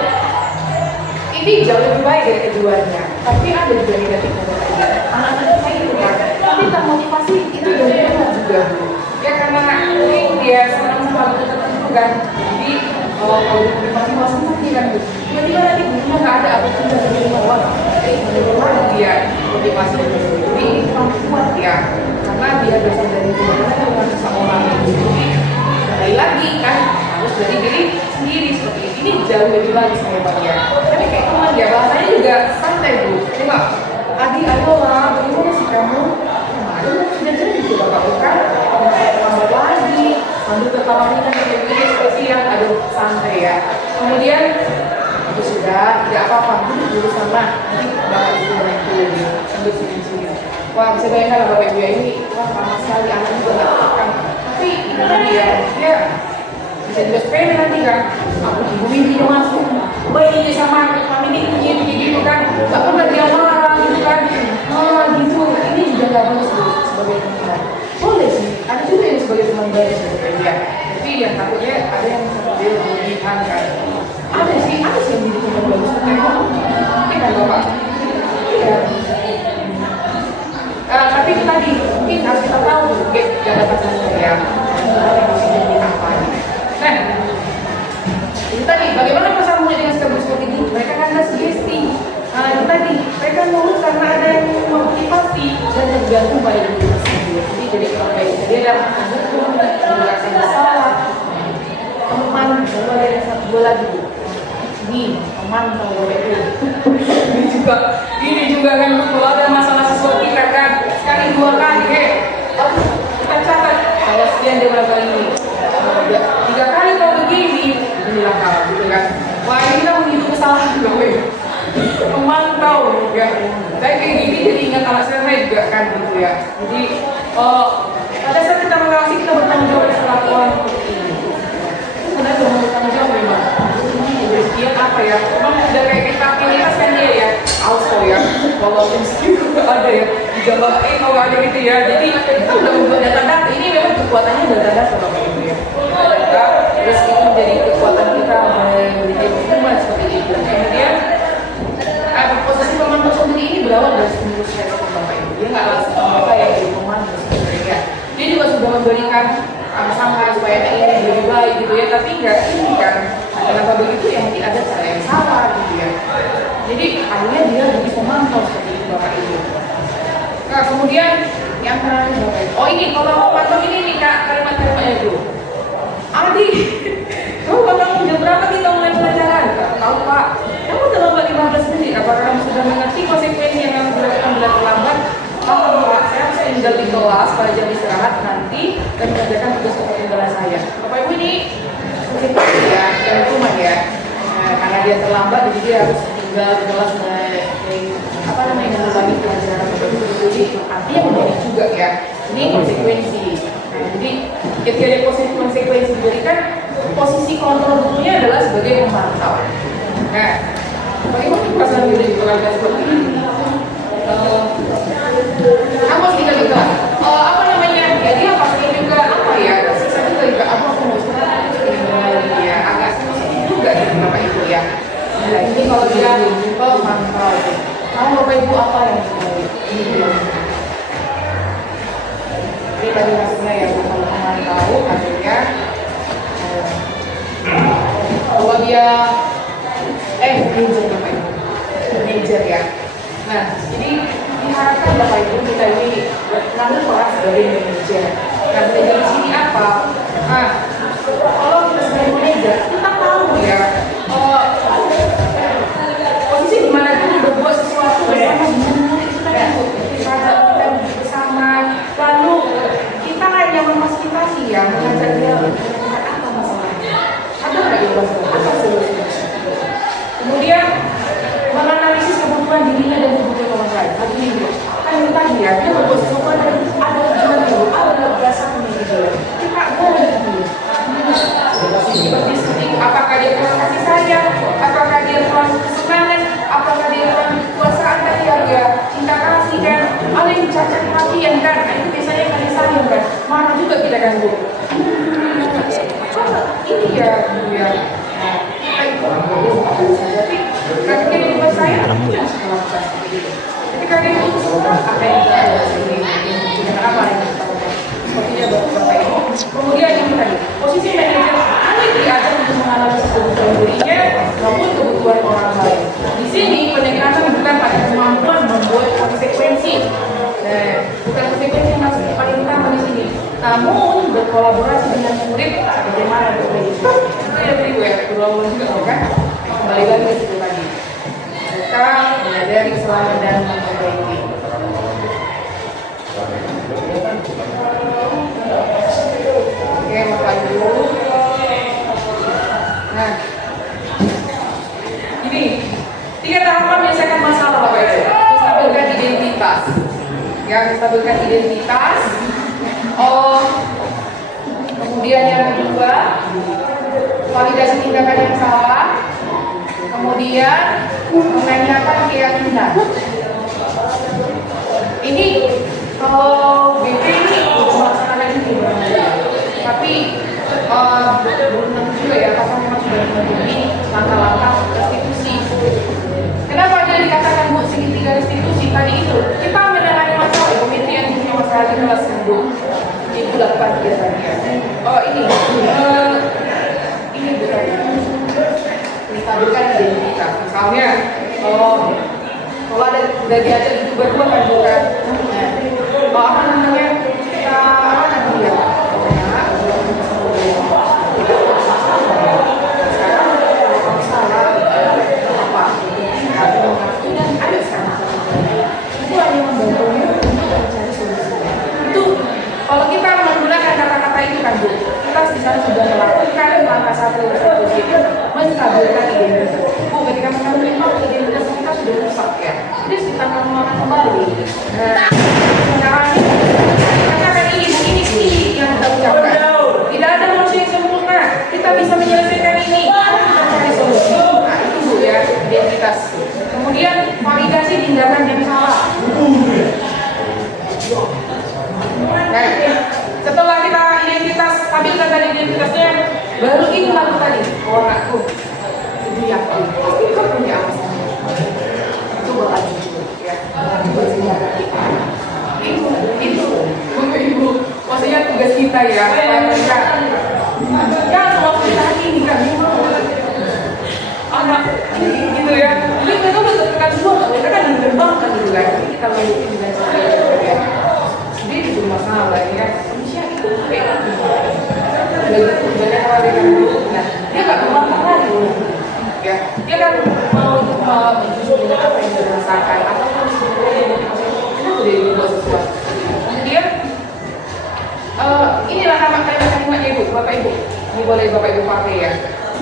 ini jauh lebih baik dari keduanya, tapi ada juga negatifnya Bapak Ibu. Anak-anak saya itu kan, tapi termotivasi itu juga Bu. Ya karena mungkin dia senang sama guru tertentu kan, jadi kalau dimotivasi mau seperti kan Bu. Tiba-tiba nanti gurunya nggak ada, aku sudah dari bawah. Bagaimana dia motivasi dari guru? Jadi ini kurang kuat ya, karena dia berasal dari bagaimana bukan seseorang. Jadi kembali lagi kan harus dari diri sendiri seperti ini jauh lebih bagus ya Pak ya. Tapi kayak teman ya bahasanya juga santai Bu. Coba, Adi ayo lah, bagaimana sih kamu? Aduh, sudah jadi coba Pak bukan? Tambah lagi, sambil ketawa ini kan ini spesial, aduh santai ya. Kemudian itu sudah tidak apa-apa, dulu sama nanti Bapak Ibu bantu sambil senyum-senyum. Wah bisa bayangkan lah Bapak Ibu ya ini, wah ramah sekali anak juga nggak makan. Tapi ini dia bisa juga sepele nanti kan. Aku ibu mimpi masuk, bayinya sama kami ini gitu kan, nggak pernah dia marah gitu kan. Gitu, ini juga nggak bagus sebagai teman. Boleh sih, ada juga yang sebagai teman baik sebenarnya. Ya. Tapi yang takutnya ada yang seperti berlebihan kan. Ada sih yang jadi teman bagus kan Bapak. Iya. Tapi itu tadi mungkin harus kita tahu jabatan saya jadi apa. Nah, itu tadi bagaimana persambungan dengan sikap seperti ini? Mereka kan ada sugesti. Itu tadi mereka nurut karena ada yang memotivasi dan tergantung pada diri sendiri. Jadi dari orang baik dia dapat mendukung, menjelaskan masalah. Teman, lalu ada yang satu dua lagi. Ini teman kalau boleh ini juga kan kalau ada masalah siswa kita kan sekali dua kali kita catat kalau sekian dia berapa ini 3 kali kalau begini inilah kalah gitu kan. Wah ini kita menghitung kesalahan juga memantau juga. Saya kayak gini jadi ingat anak saya juga kan gitu ya. Jadi pada saat kita mengawasi kita bertanggung jawab atas perlakuan ini. Sebenarnya mau bertanggung jawab memang. Dia apa ya? Memang udah kayak kita aktivitas kan dia ya. Also ya. Walaupun segitu ada ya. Dijabarin kalau ada gitu ya. Jadi kita udah membuat data-data. Ini memang kekuatannya data-data Bapak Ibu ya. Data terus itu menjadi kekuatan kita menjadi hukuman seperti itu. Kemudian posisi pemantau sendiri ini berawal dari stimulus respon Bapak Ibu. Dia nggak langsung apa yang jadi pemantau sebenarnya. Dia juga sudah memberikan sangka supaya ini lebih baik gitu ya. Tapi nggak ini kan. Kenapa begitu ya mungkin ada cara yang salah gitu ya. Jadi akhirnya dia jadi pemantau seperti itu Bapak Ibu. Nah kemudian yang terakhir Bapak Ibu. Oh ini kalau pemantau ini nih Kak kalimat-kalimatnya dulu. Adi, kamu bangun jam berapa kita mulai pelajaran? Tahu Pak. Kamu terlambat 15 menit. Apakah kamu sudah mengerti konsekuensi yang kamu lakukan bila terlambat? Oh Pak, saya harus tinggal di kelas pada jam istirahat nanti dan mengerjakan tugas ketinggalan saya. Bapak Ibu ini ya, yang hukuman ya. Karena dia terlambat, jadi dia harus tinggal di kelas apa namanya mengulangi pelajaran. Jadi artinya menjadi juga ya. Ini konsekuensi. Nah, jadi ketika ada konsekuensi diberikan, posisi kontrol gurunya adalah sebagai pemantau. Nah, bagaimana perasaan diri di keluarga seperti ini? Kamu harus tinggal di kelas. Apa namanya? Jadi apa juga apa ya? Sisa juga aku mau ya agak sensitif juga gitu Bapak Ibu ya. Nah ini kalau dia pemantau, kamu Bapak Ibu apa yang ini tadi maksudnya ya kalau pemantau artinya bahwa dia manajer Bapak Ibu, manajer ya. Nah jadi diharapkan Bapak Ibu kita ini mengambil peran sebagai manajer. Nah manajer di sini apa? Kalau kita sebagai manajer, kita tahu ya posisi di mana kita berbuat sesuatu bersama kita bersama, lalu kita hanya memfasilitasi ya, mengajak dia apa masalahnya, ada nggak masalah, apa solusinya. Kemudian menganalisis kebutuhan dirinya dan kebutuhan orang lain. Artinya kan itu tadi ya, dia berbuat sesuatu ada tujuan dulu, ada berdasarkan diri dia. Kita boleh dulu. Seperti apakah dia terima kasih berkolaborasi dengan murid bagaimana berbeda. Itu yang tadi gue berulang juga kan. Kembali lagi ke situ tadi. Mereka menyadari kesalahan dan memperbaiki. Oke, Bapak Ibu. Nah, ini 3 tahapan menyelesaikan masalah Bapak Ibu. Menstabilkan identitas. Ya, menstabilkan identitas. Kemudian yang kedua, validasi tindakan yang salah. Kemudian menanyakan keyakinan. Ini kalau BP ini melaksanakan ini sebenarnya. Tapi belum tentu juga ya, apakah memang sudah memenuhi langkah-langkah restitusi. Kenapa dia dikatakan Bu segitiga restitusi tadi itu? Kita menangani masalah komite yang punya masalah di kelas sembuh. Itu lakukan biasanya. Ini bukan menstabilkan identitas. Misalnya, kalau ada udah diajak itu berdua kan bukan? Apa namanya? Kita apa namanya? Kalau kita menggunakan kata-kata itu kan Bu, kita di sana sudah melakukan langkah satu restitusi, menstabilkan identitas. Bu, ketika mengambil identitas kita sudah rusak ya, jadi kita menggunakan kembali. Nah, sekarang katakan ini yang kita ucapkan. Tidak ada manusia yang sempurna, kita bisa menyelesaikan ini. Kita cari solusi. Nah, itu Bu ya, identitas. Kemudian validasi tindakan yang salah. Nah, setelah kita identitas, stabilkan tadi identitasnya, baru ini lalu tadi orangku itu yakin pasti kau punya alasan. Coba lagi ya, itu Bapak Ibu, maksudnya tugas kita ya, mereka ya kalau kita ini kan anak gitu ya, jadi mereka udah tertekan semua, mereka kan diterbangkan gitu kan, kita lanjutin dengan cara ya. Dia itu masalah ya, manusia itu kayak gitu. Begitu banyak orang yang dulu, nah dia nggak bermasalah lagi, ya dia kan mau menunjukkan apa yang dia rasakan, atau sebenarnya itu udah dibuat sesuatu. Kemudian inilah kalimat-kalimatnya Ibu, Bapak Ibu, ini boleh Bapak Ibu pakai ya.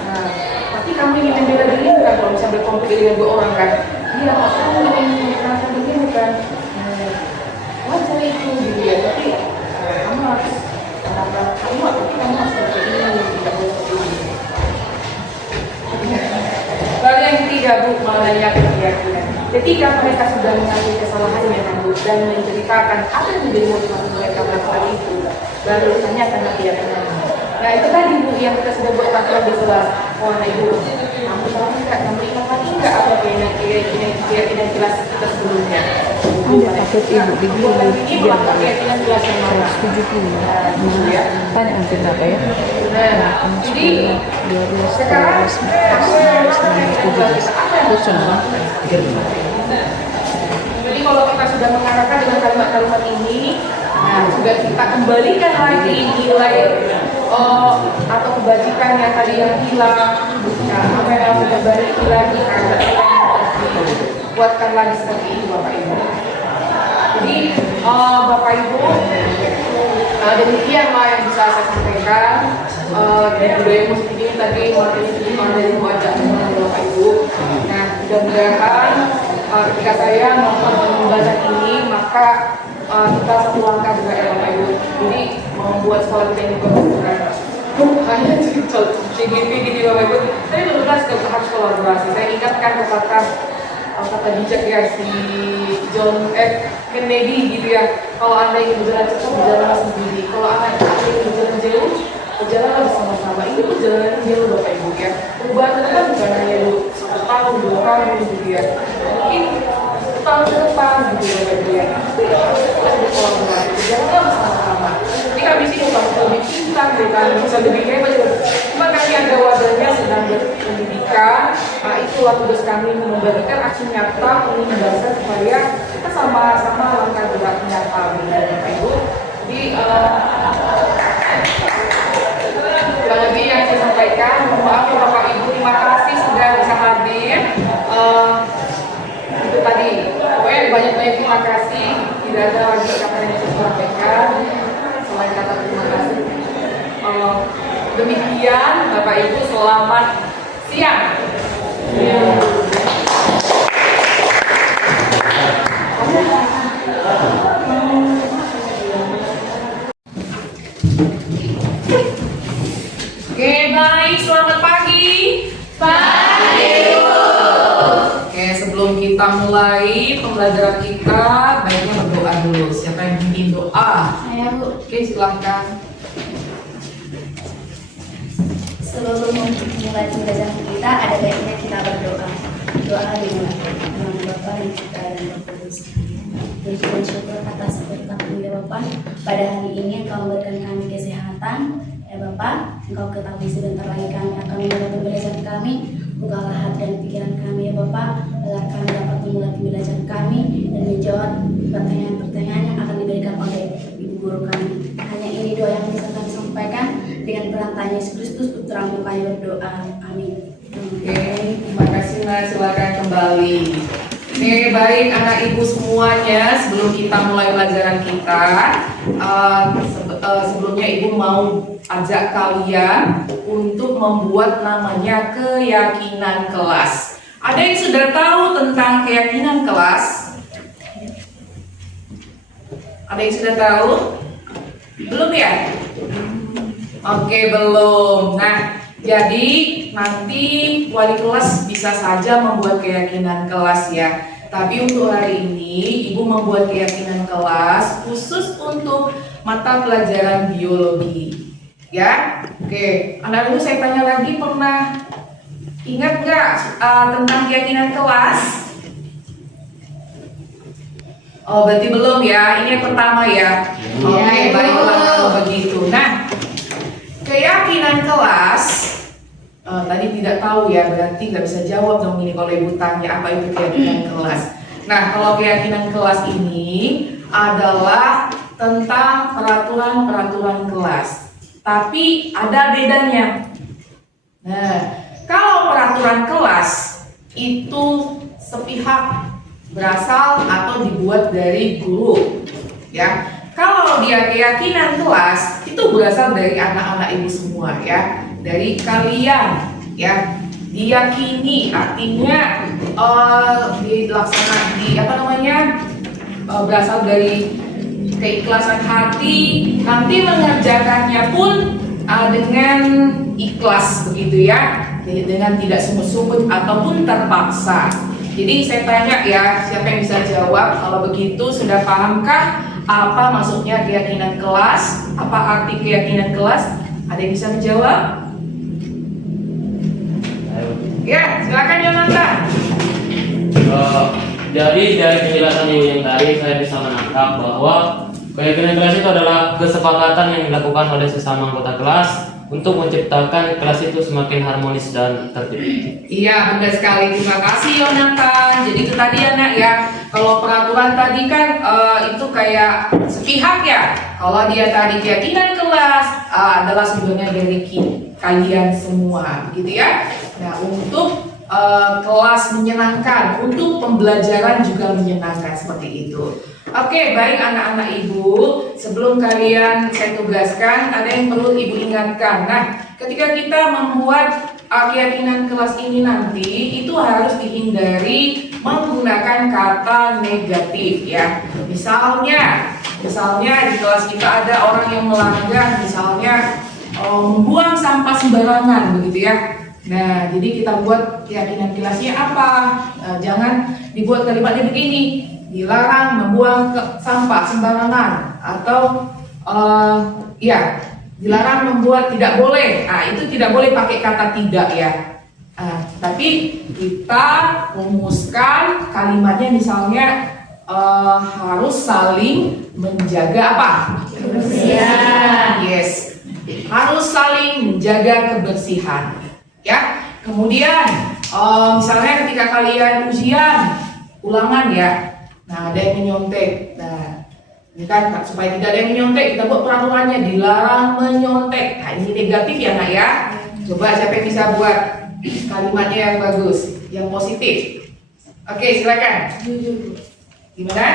Nah, tapi kamu ingin membela diri bukan kalau misalnya berkonflik dengan 2 orang kan? Iya, kamu ingin merasa begini bukan? Wajar itu gitu ya, tapi kamu harus kamu harus seperti ini, tidak boleh seperti ini. Lalu yang ketiga Bu, menanyakan keyakinan. Ketika mereka sudah mengakui kesalahannya kan Bu, dan menceritakan apa yang menjadi motivasi mereka melakukan itu, baru ditanyakan keyakinannya. Nah itu tadi Bu yang kita sudah buat aturan di kelas. Oh nah Ibu, kamu tahu nggak, kamu ingat lagi nggak apa keyakinan kelas kita sebelumnya? Ada takut ibu di Ini melakukan keyakinan kelas yang mana? 70 Ya. tanya nanti berapa ya? Nah, jadi 12, sekarang 13, kamu harus menanyakan kelas kita apa yang harus jadi kalau kita sudah mengarahkan dengan kalimat-kalimat ini, nah sudah kita kembalikan lagi nilai atau kebajikan yang tadi yang hilang. Nah, apa yang harus kita balik lagi karena buatkan lagi seperti itu Bapak Ibu. Jadi Bapak Ibu, demikianlah yang bisa saya sampaikan. Di budaya musik ini tadi materi sedikit dari Bu ajak Bapak Ibu. Nah, mudah-mudahan ketika saya nonton pembahasan ini, maka kita satu langkah juga ya Bapak Ibu. Jadi membuat sekolah kita ini bukan hanya CGP gitu Bapak Ibu, tapi benar-benar harus kolaborasi. Saya ingatkan kata bijak ya si John F. Kennedy gitu ya, kalau Anda ingin berjalan cepat, berjalanlah sendiri. Kalau Anda ingin berjalan jauh, berjalanlah bersama-sama. Ini perjalanan jauh Bapak Ibu ya. Perubahan itu kan bukan hanya 1 tahun, 2 tahun gitu ya. Mungkin tahun ke depan gitu ya Bapak Ibu ya. Tapi harus berkolaborasi, berjalanlah bersama-sama. Ini kami sih bukan lebih pintar, bukan bisa lebih hebat juga. Cuma kami ada wadahnya sedang berpendidikan. Itulah tugas kami membagikan aksi nyata penindasan supaya kita sama-sama langkah gerak nyata Bapak Ibu. Jadi Kurang lebih yang saya sampaikan, mohon maaf ya Bapak Ibu, terima kasih sudah bisa hadir. Itu tadi, pokoknya banyak-banyak terima kasih. Tidak ada lagi kata yang saya sampaikan selain kata terima kasih. Demikian Bapak Ibu, selamat siang. Oke, baik, selamat pagi. Pagi, Bu. Oke, sebelum kita mulai pembelajaran kita, baiknya berdoa dulu. Siapa yang bimbing doa? Saya, Bu. Oke, silahkan. Sebelum memulai pembelajaran kita, ada baiknya kita berdoa. Doa dengan nama Bapa dan Putra dan Roh Kudus. Puji dan syukur atas berkatmu ya Bapa. Pada hari ini Engkau memberikan kami kesehatan. Ya Bapa, Engkau ketahui sebentar lagi kami akan memulai pembelajaran kami. Bukalah hati dan pikiran kami ya Bapa, agar kami dapat memulai pembelajaran kami dan menjawab pertanyaan-pertanyaan yang akan diberikan oleh Ibu Guru kami. Hanya ini doa yang bisa kami sampaikan dengan perantaraan Yesus Kristus Putramu kami berdoa. Amin. Oke, terima kasih Mas, silakan kembali. Oke, baik anak ibu semuanya, sebelum kita mulai pelajaran kita, sebelumnya ibu mau ajak kalian untuk membuat namanya keyakinan kelas. Ada yang sudah tahu tentang keyakinan kelas? Ada yang sudah tahu? Belum ya? Oke, belum. Nah, jadi nanti wali kelas bisa saja membuat keyakinan kelas ya. Tapi untuk hari ini ibu membuat keyakinan kelas khusus untuk mata pelajaran biologi. Ya, oke. Anak ibu saya tanya lagi, pernah ingat nggak tentang keyakinan kelas? Oh, berarti belum ya. Ini yang pertama ya. Oke, baiklah kalau begitu. Nah, keyakinan kelas tadi tidak tahu ya, berarti nggak bisa jawab dong ini kalau ibu tanya apa itu keyakinan kelas. Nah, kalau keyakinan kelas ini adalah tentang peraturan-peraturan kelas, tapi ada bedanya. Nah, kalau peraturan kelas itu sepihak, berasal atau dibuat dari guru, ya. Kalau dia keyakinan kelas itu berasal dari anak-anak ibu semua ya, dari kalian ya. Diyakini artinya berasal dari keikhlasan hati, nanti mengerjakannya pun dengan ikhlas begitu ya, dengan tidak sungut-sungut ataupun terpaksa. Jadi saya tanya ya, siapa yang bisa jawab? Kalau begitu sudah pahamkah apa maksudnya keyakinan kelas? Apa arti keyakinan kelas? Ada yang bisa menjawab? Ya, silakan Yonatan. Jadi dari penjelasan ibu yang tadi saya bisa menangkap bahwa keyakinan kelas itu adalah kesepakatan yang dilakukan oleh sesama anggota kelas untuk menciptakan kelas itu semakin harmonis dan tertib. Iya, benar sekali. Terima kasih Yonatan. Jadi itu tadi anak ya. Kalau peraturan tadi kan itu kayak sepihak ya. Kalau dia tadi keyakinan kelas adalah sebenarnya dari kalian semua, gitu ya. Nah, untuk kelas menyenangkan, untuk pembelajaran juga menyenangkan seperti itu. Oke, baik anak-anak ibu, sebelum kalian saya tugaskan, ada yang perlu ibu ingatkan. Nah, ketika kita membuat keyakinan kelas ini nanti, itu harus dihindari menggunakan kata negatif ya. Misalnya di kelas kita ada orang yang melanggar, misalnya membuang sampah sembarangan begitu ya. Nah, jadi kita buat keyakinan kelasnya apa? Jangan dibuat kalimatnya begini. Dilarang membuang sampah sembarangan atau dilarang membuat, tidak boleh. Itu tidak boleh pakai kata tidak ya. Tapi kita rumuskan kalimatnya misalnya harus saling menjaga apa? Kebersihan. Yes. Harus saling menjaga kebersihan. Ya. Kemudian misalnya ketika kalian ujian ulangan ya. Nah, ada yang menyontek. Nah, Ini kan supaya tidak ada yang menyontek, kita buat peraturannya dilarang menyontek. Nah ini negatif ya nak ya. Coba siapa yang bisa buat kalimatnya yang bagus, yang positif. Oke silakan. Gimana?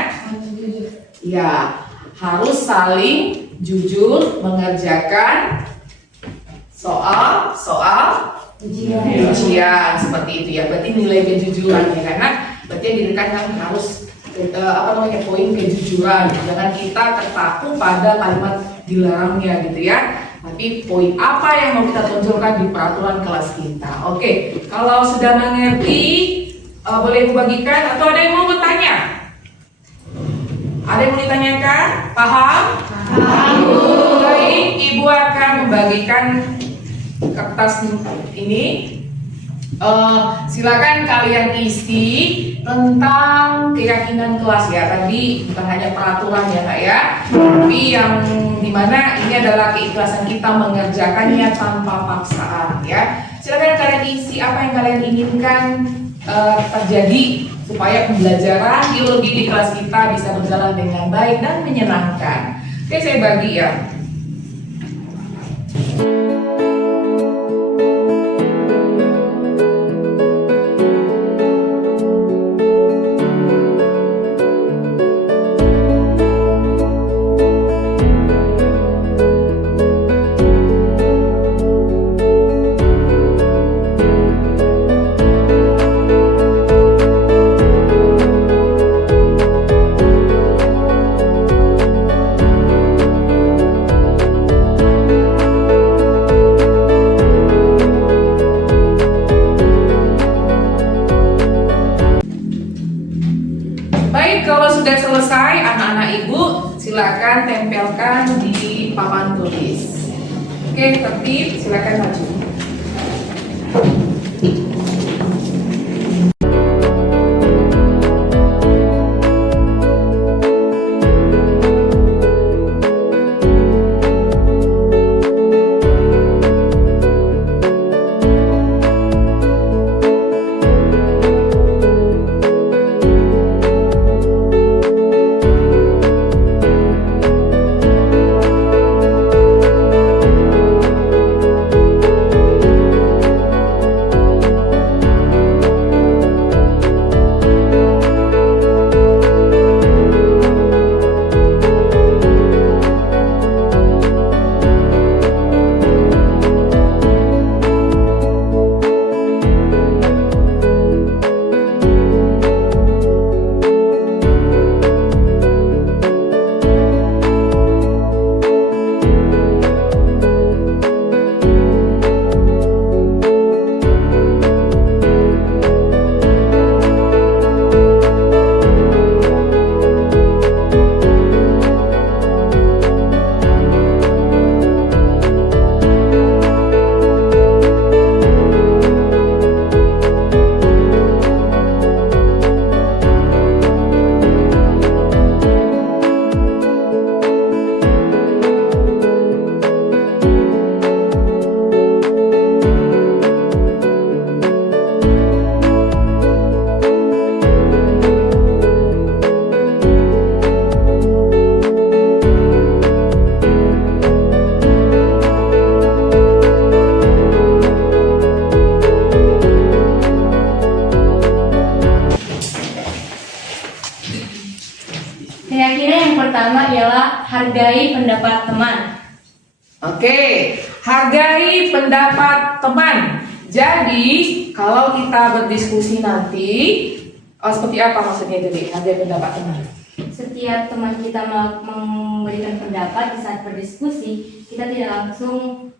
Ya, harus saling jujur mengerjakan soal ujian seperti itu ya. Berarti nilai kejujuran ya, karena berarti yang ditekankan harus poin kejujuran. Jangan kita terpaku pada kalimat dilarangnya gitu ya. Tapi poin apa yang mau kita tonjolkan di peraturan kelas kita. Oke, kalau sudah mengerti boleh dibagikan atau ada yang mau bertanya? Ada yang mau ditanyakan? Paham? Paham. Baik, Ibu akan membagikan kertas ini. Silakan kalian isi tentang keyakinan kelas ya. Tadi bukan hanya peraturan ya Kak ya, tapi yang dimana ini adalah keikhlasan kita mengerjakannya tanpa paksaan ya. Silakan kalian isi apa yang kalian inginkan terjadi supaya pembelajaran biologi di kelas kita bisa berjalan dengan baik dan menyenangkan. Oke, saya bagi ya. Silakan tempelkan di papan tulis. Oke, tertib, silakan maju. Keyakinan yang pertama ialah hargai pendapat teman. Oke, hargai pendapat teman. Jadi, kalau kita berdiskusi nanti, seperti apa maksudnya jadi hargai pendapat teman? Setiap teman kita memberikan pendapat di saat berdiskusi, kita tidak langsung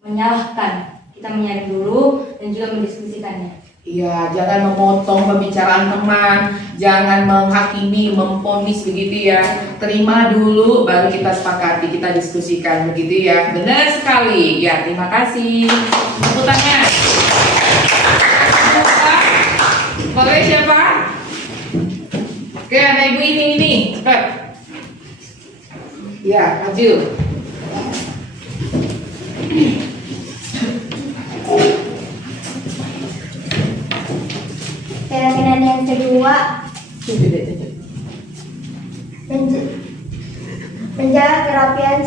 menyalahkan. Kita menyaring dulu dan juga mendiskusikannya. Iya, jangan memotong pembicaraan teman, jangan menghakimi, memponis begitu ya. Terima dulu, baru kita sepakati, kita diskusikan begitu ya. Benar sekali. Ya, terima kasih. Tepuk tangan. Boleh siapa? Oke, ada ibu ini. Cepat. Ya, maju. Keyakinan yang kedua, Menjaga kerapian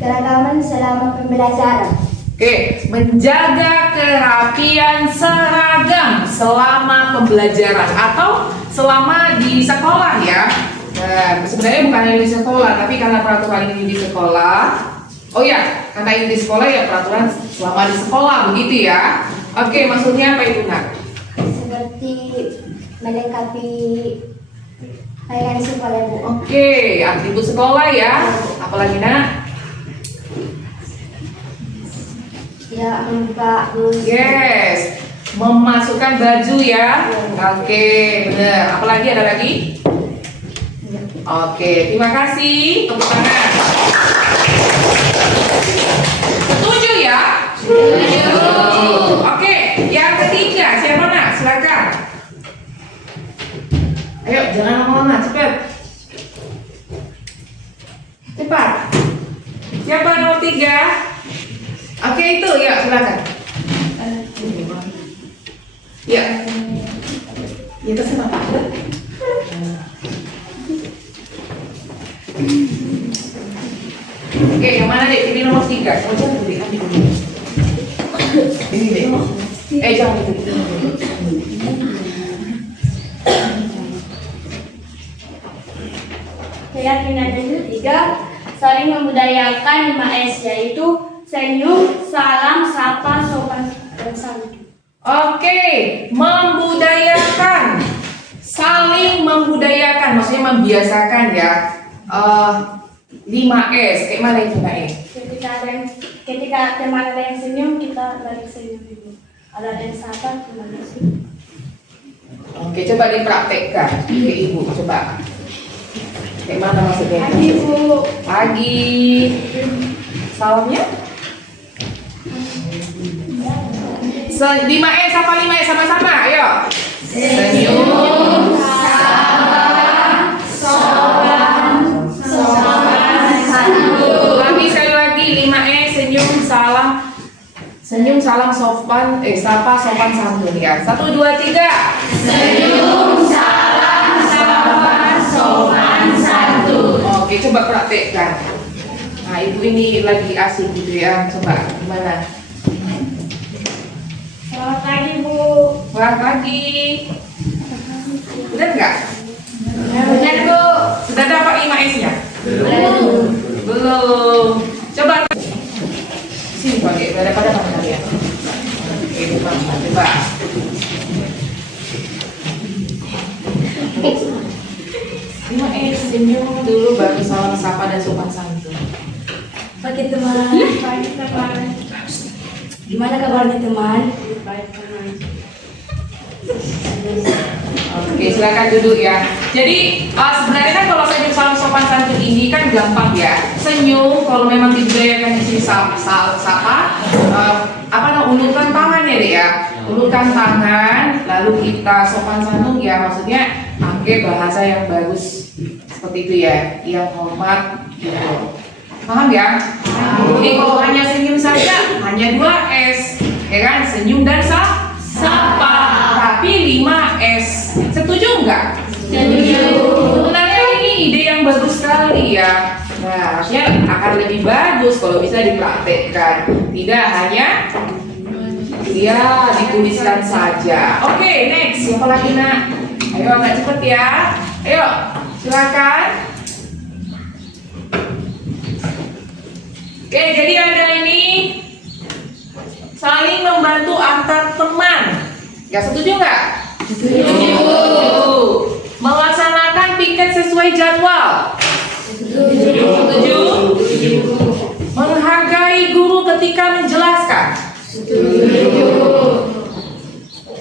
keragaman selama pembelajaran. Oke, menjaga kerapian seragam selama pembelajaran atau selama di sekolah ya. Nah, sebenarnya bukan hanya di sekolah, tapi karena peraturan ini di sekolah. Oh ya, karena ini di sekolah ya peraturan selama di sekolah begitu ya. Oke, maksudnya apa itu Nak? Seperti melengkapi pakaian sekolah Bu. Oke, atribut sekolah ya. Apalagi Nak? Ya, membuka Yes, memasukkan baju ya. Oke, benar. Apalagi ada lagi? Oke, terima kasih. Tepuk tangan. Setuju ya? Setuju. Oke, yang ketiga siapa Nak? Silakan. Ayo, jangan lama-lama, cepat. Cepat. Siapa nomor 3? Oke, itu ya, silakan. Ya. Ya, terserah Pak. Oke, yang mana dek? Ini nomor 3. Oh, jangan dek, ambil dulu. Ini dek. Jangan dek. Keyakinan yang ketiga, saling membudayakan 5S, yaitu senyum, salam, sapa, sopan, dan santun. Oke, membudayakan, saling membudayakan, maksudnya membiasakan ya. 5S, kayak mana itu Nak? Ketika teman ada yang senyum, kita balik senyum dulu. Kalau ada yang sapa, kita balik senyum. Oke, coba dipraktekkan ke Ibu, coba. Kayak mana maksudnya? Pagi Bu. Pagi. Salamnya? 5S apa 5S sama-sama? Ayo. Senyum, salam, sopan, santun. Sekali lagi 5S, senyum, salam, sopan, sapa, sopan, santun ya. 1, 2, 3. Senyum, salam, sapa, sopan, santun. Oke, coba praktekkan. Nah, Ibu ini lagi asik gitu ya. Coba gimana? Selamat pagi Bu. Selamat pagi. Benar nggak? Benar Bu. Sudah dapat 5S-nya? Belum. Coba. Sini pakai daripada kamu kalian. Oke, coba. 5S, senyum dulu baru salam sapa dan sopan santun. Pagi teman. Pagi teman. Gimana kabarnya teman? Baik teman. Oke, silakan duduk ya. Jadi sebenarnya kan kalau senyum salam sopan santun ini kan gampang ya. Senyum kalau memang dibudayakan di sini sapa, ulurkan tangan ya dek ya. Ulurkan tangan, lalu kita sopan santun ya, maksudnya pakai bahasa yang bagus seperti itu ya, yang hormat gitu. Paham ya? Jadi kalau hanya senyum saja hanya 2S, ya kan? Senyum dan sapa. Tapi 5S. Setuju nggak? Setuju. Sebenarnya ini ide yang bagus sekali ya. Nah, harusnya akan lebih bagus kalau bisa dipraktekkan. Tidak hanya dituliskan saja. Oke, next. Siapa lagi Nak? Ayo agak cepet ya. Ayo, silakan. Oke, jadi ada ini saling membantu antar teman. Ya, setuju nggak? Setuju. Melaksanakan piket sesuai jadwal. Setuju. Menghargai guru ketika menjelaskan. Setuju.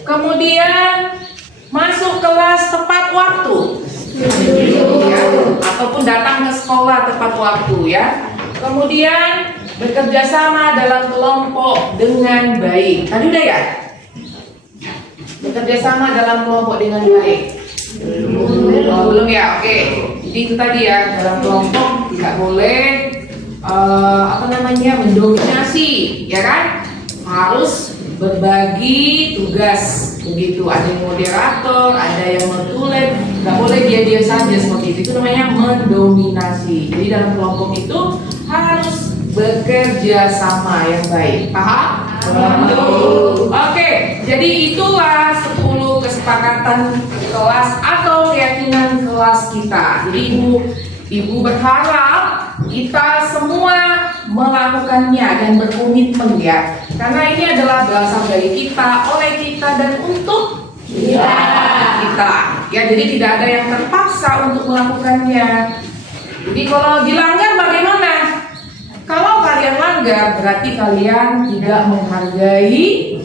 Kemudian masuk kelas tepat waktu. Setuju. Ya, ataupun datang ke sekolah tepat waktu ya. Kemudian bekerja sama dalam kelompok dengan baik. Tadi udah ya? Bekerja sama dalam kelompok dengan baik. Belum ya? Oke. Jadi itu tadi ya, dalam kelompok tidak boleh mendominasi, ya kan? Harus berbagi tugas Begitu, ada yang moderator, ada yang mentulen, nggak boleh dia saja seperti itu namanya mendominasi. Jadi dalam kelompok itu harus bekerja sama yang baik, paham? Oke, jadi itulah 10 kesepakatan kelas atau keyakinan kelas kita. Jadi ibu berharap kita semua melakukannya dan berkomitmen ya, karena ini adalah berasal dari kita, oleh kita, dan untuk kita ya. Jadi tidak ada yang terpaksa untuk melakukannya. Jadi kalau dilanggar bagaimana? Kalau kalian langgar berarti kalian tidak menghargai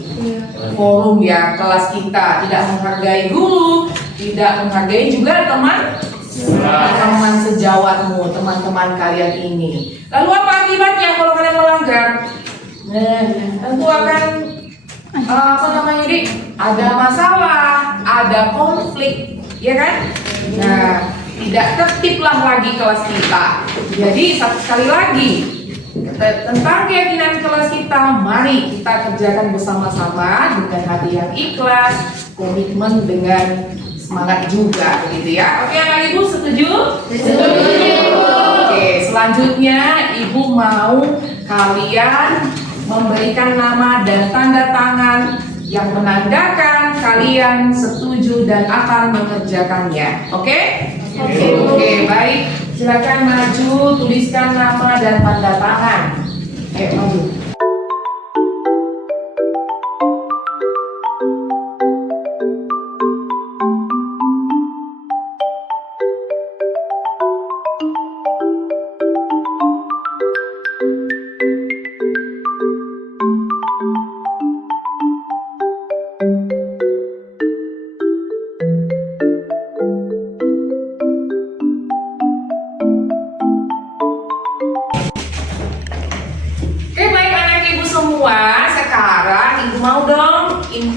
forum ya, kelas kita, tidak menghargai guru, tidak menghargai juga teman sejawatmu, teman-teman kalian ini. Lalu apa akibatnya kalau kalian melanggar? Tentu akan ada masalah, ada konflik, ya kan? Nah, tidak tertiblah lagi kelas kita. Jadi sekali lagi tentang keyakinan kelas kita, mari kita kerjakan bersama-sama dengan hati yang ikhlas, komitmen dengan semangat juga, begitu ya. Oke, anak ibu setuju? Setuju. Oke, selanjutnya ibu mau kalian memberikan nama dan tanda tangan yang menandakan kalian setuju dan akan mengerjakannya. Oke? Oke, baik. Silakan maju, tuliskan nama dan tanda tangan. Ayo maju.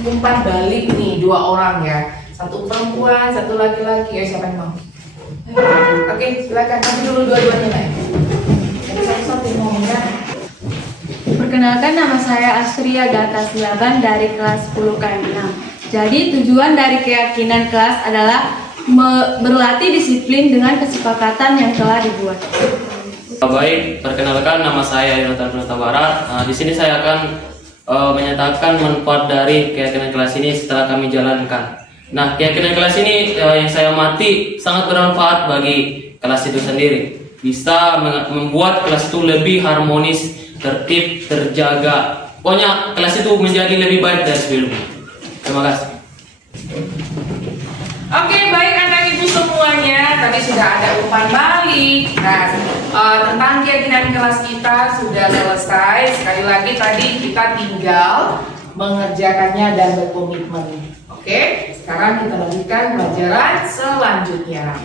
Umpan balik nih 2 orang ya, 1 perempuan, 1 laki-laki. Ya, siapa yang mau? Oke, silakan kamu dulu dua-duanya nih. Satu-satu ngomongnya. Perkenalkan, nama saya Astria Gata Silaban dari kelas 10 KM6. Jadi tujuan dari keyakinan kelas adalah berlatih disiplin dengan kesepakatan yang telah dibuat. Baik, perkenalkan nama saya Yonatan Pranata Barat. Di sini saya akan menyatakan manfaat dari keyakinan kelas ini setelah kami jalankan. Nah, keyakinan kelas ini yang saya amati sangat bermanfaat bagi kelas itu sendiri. Bisa membuat kelas itu lebih harmonis, tertib, terjaga. Pokoknya kelas itu menjadi lebih baik dari sebelumnya. Terima kasih. Oke, baik anak ibu semuanya, tadi sudah ada umpan balik. Nah, tentang keyakinan kelas kita sudah selesai. Sekali lagi tadi kita tinggal mengerjakannya dan berkomitmen. Oke, sekarang kita lanjutkan pelajaran selanjutnya.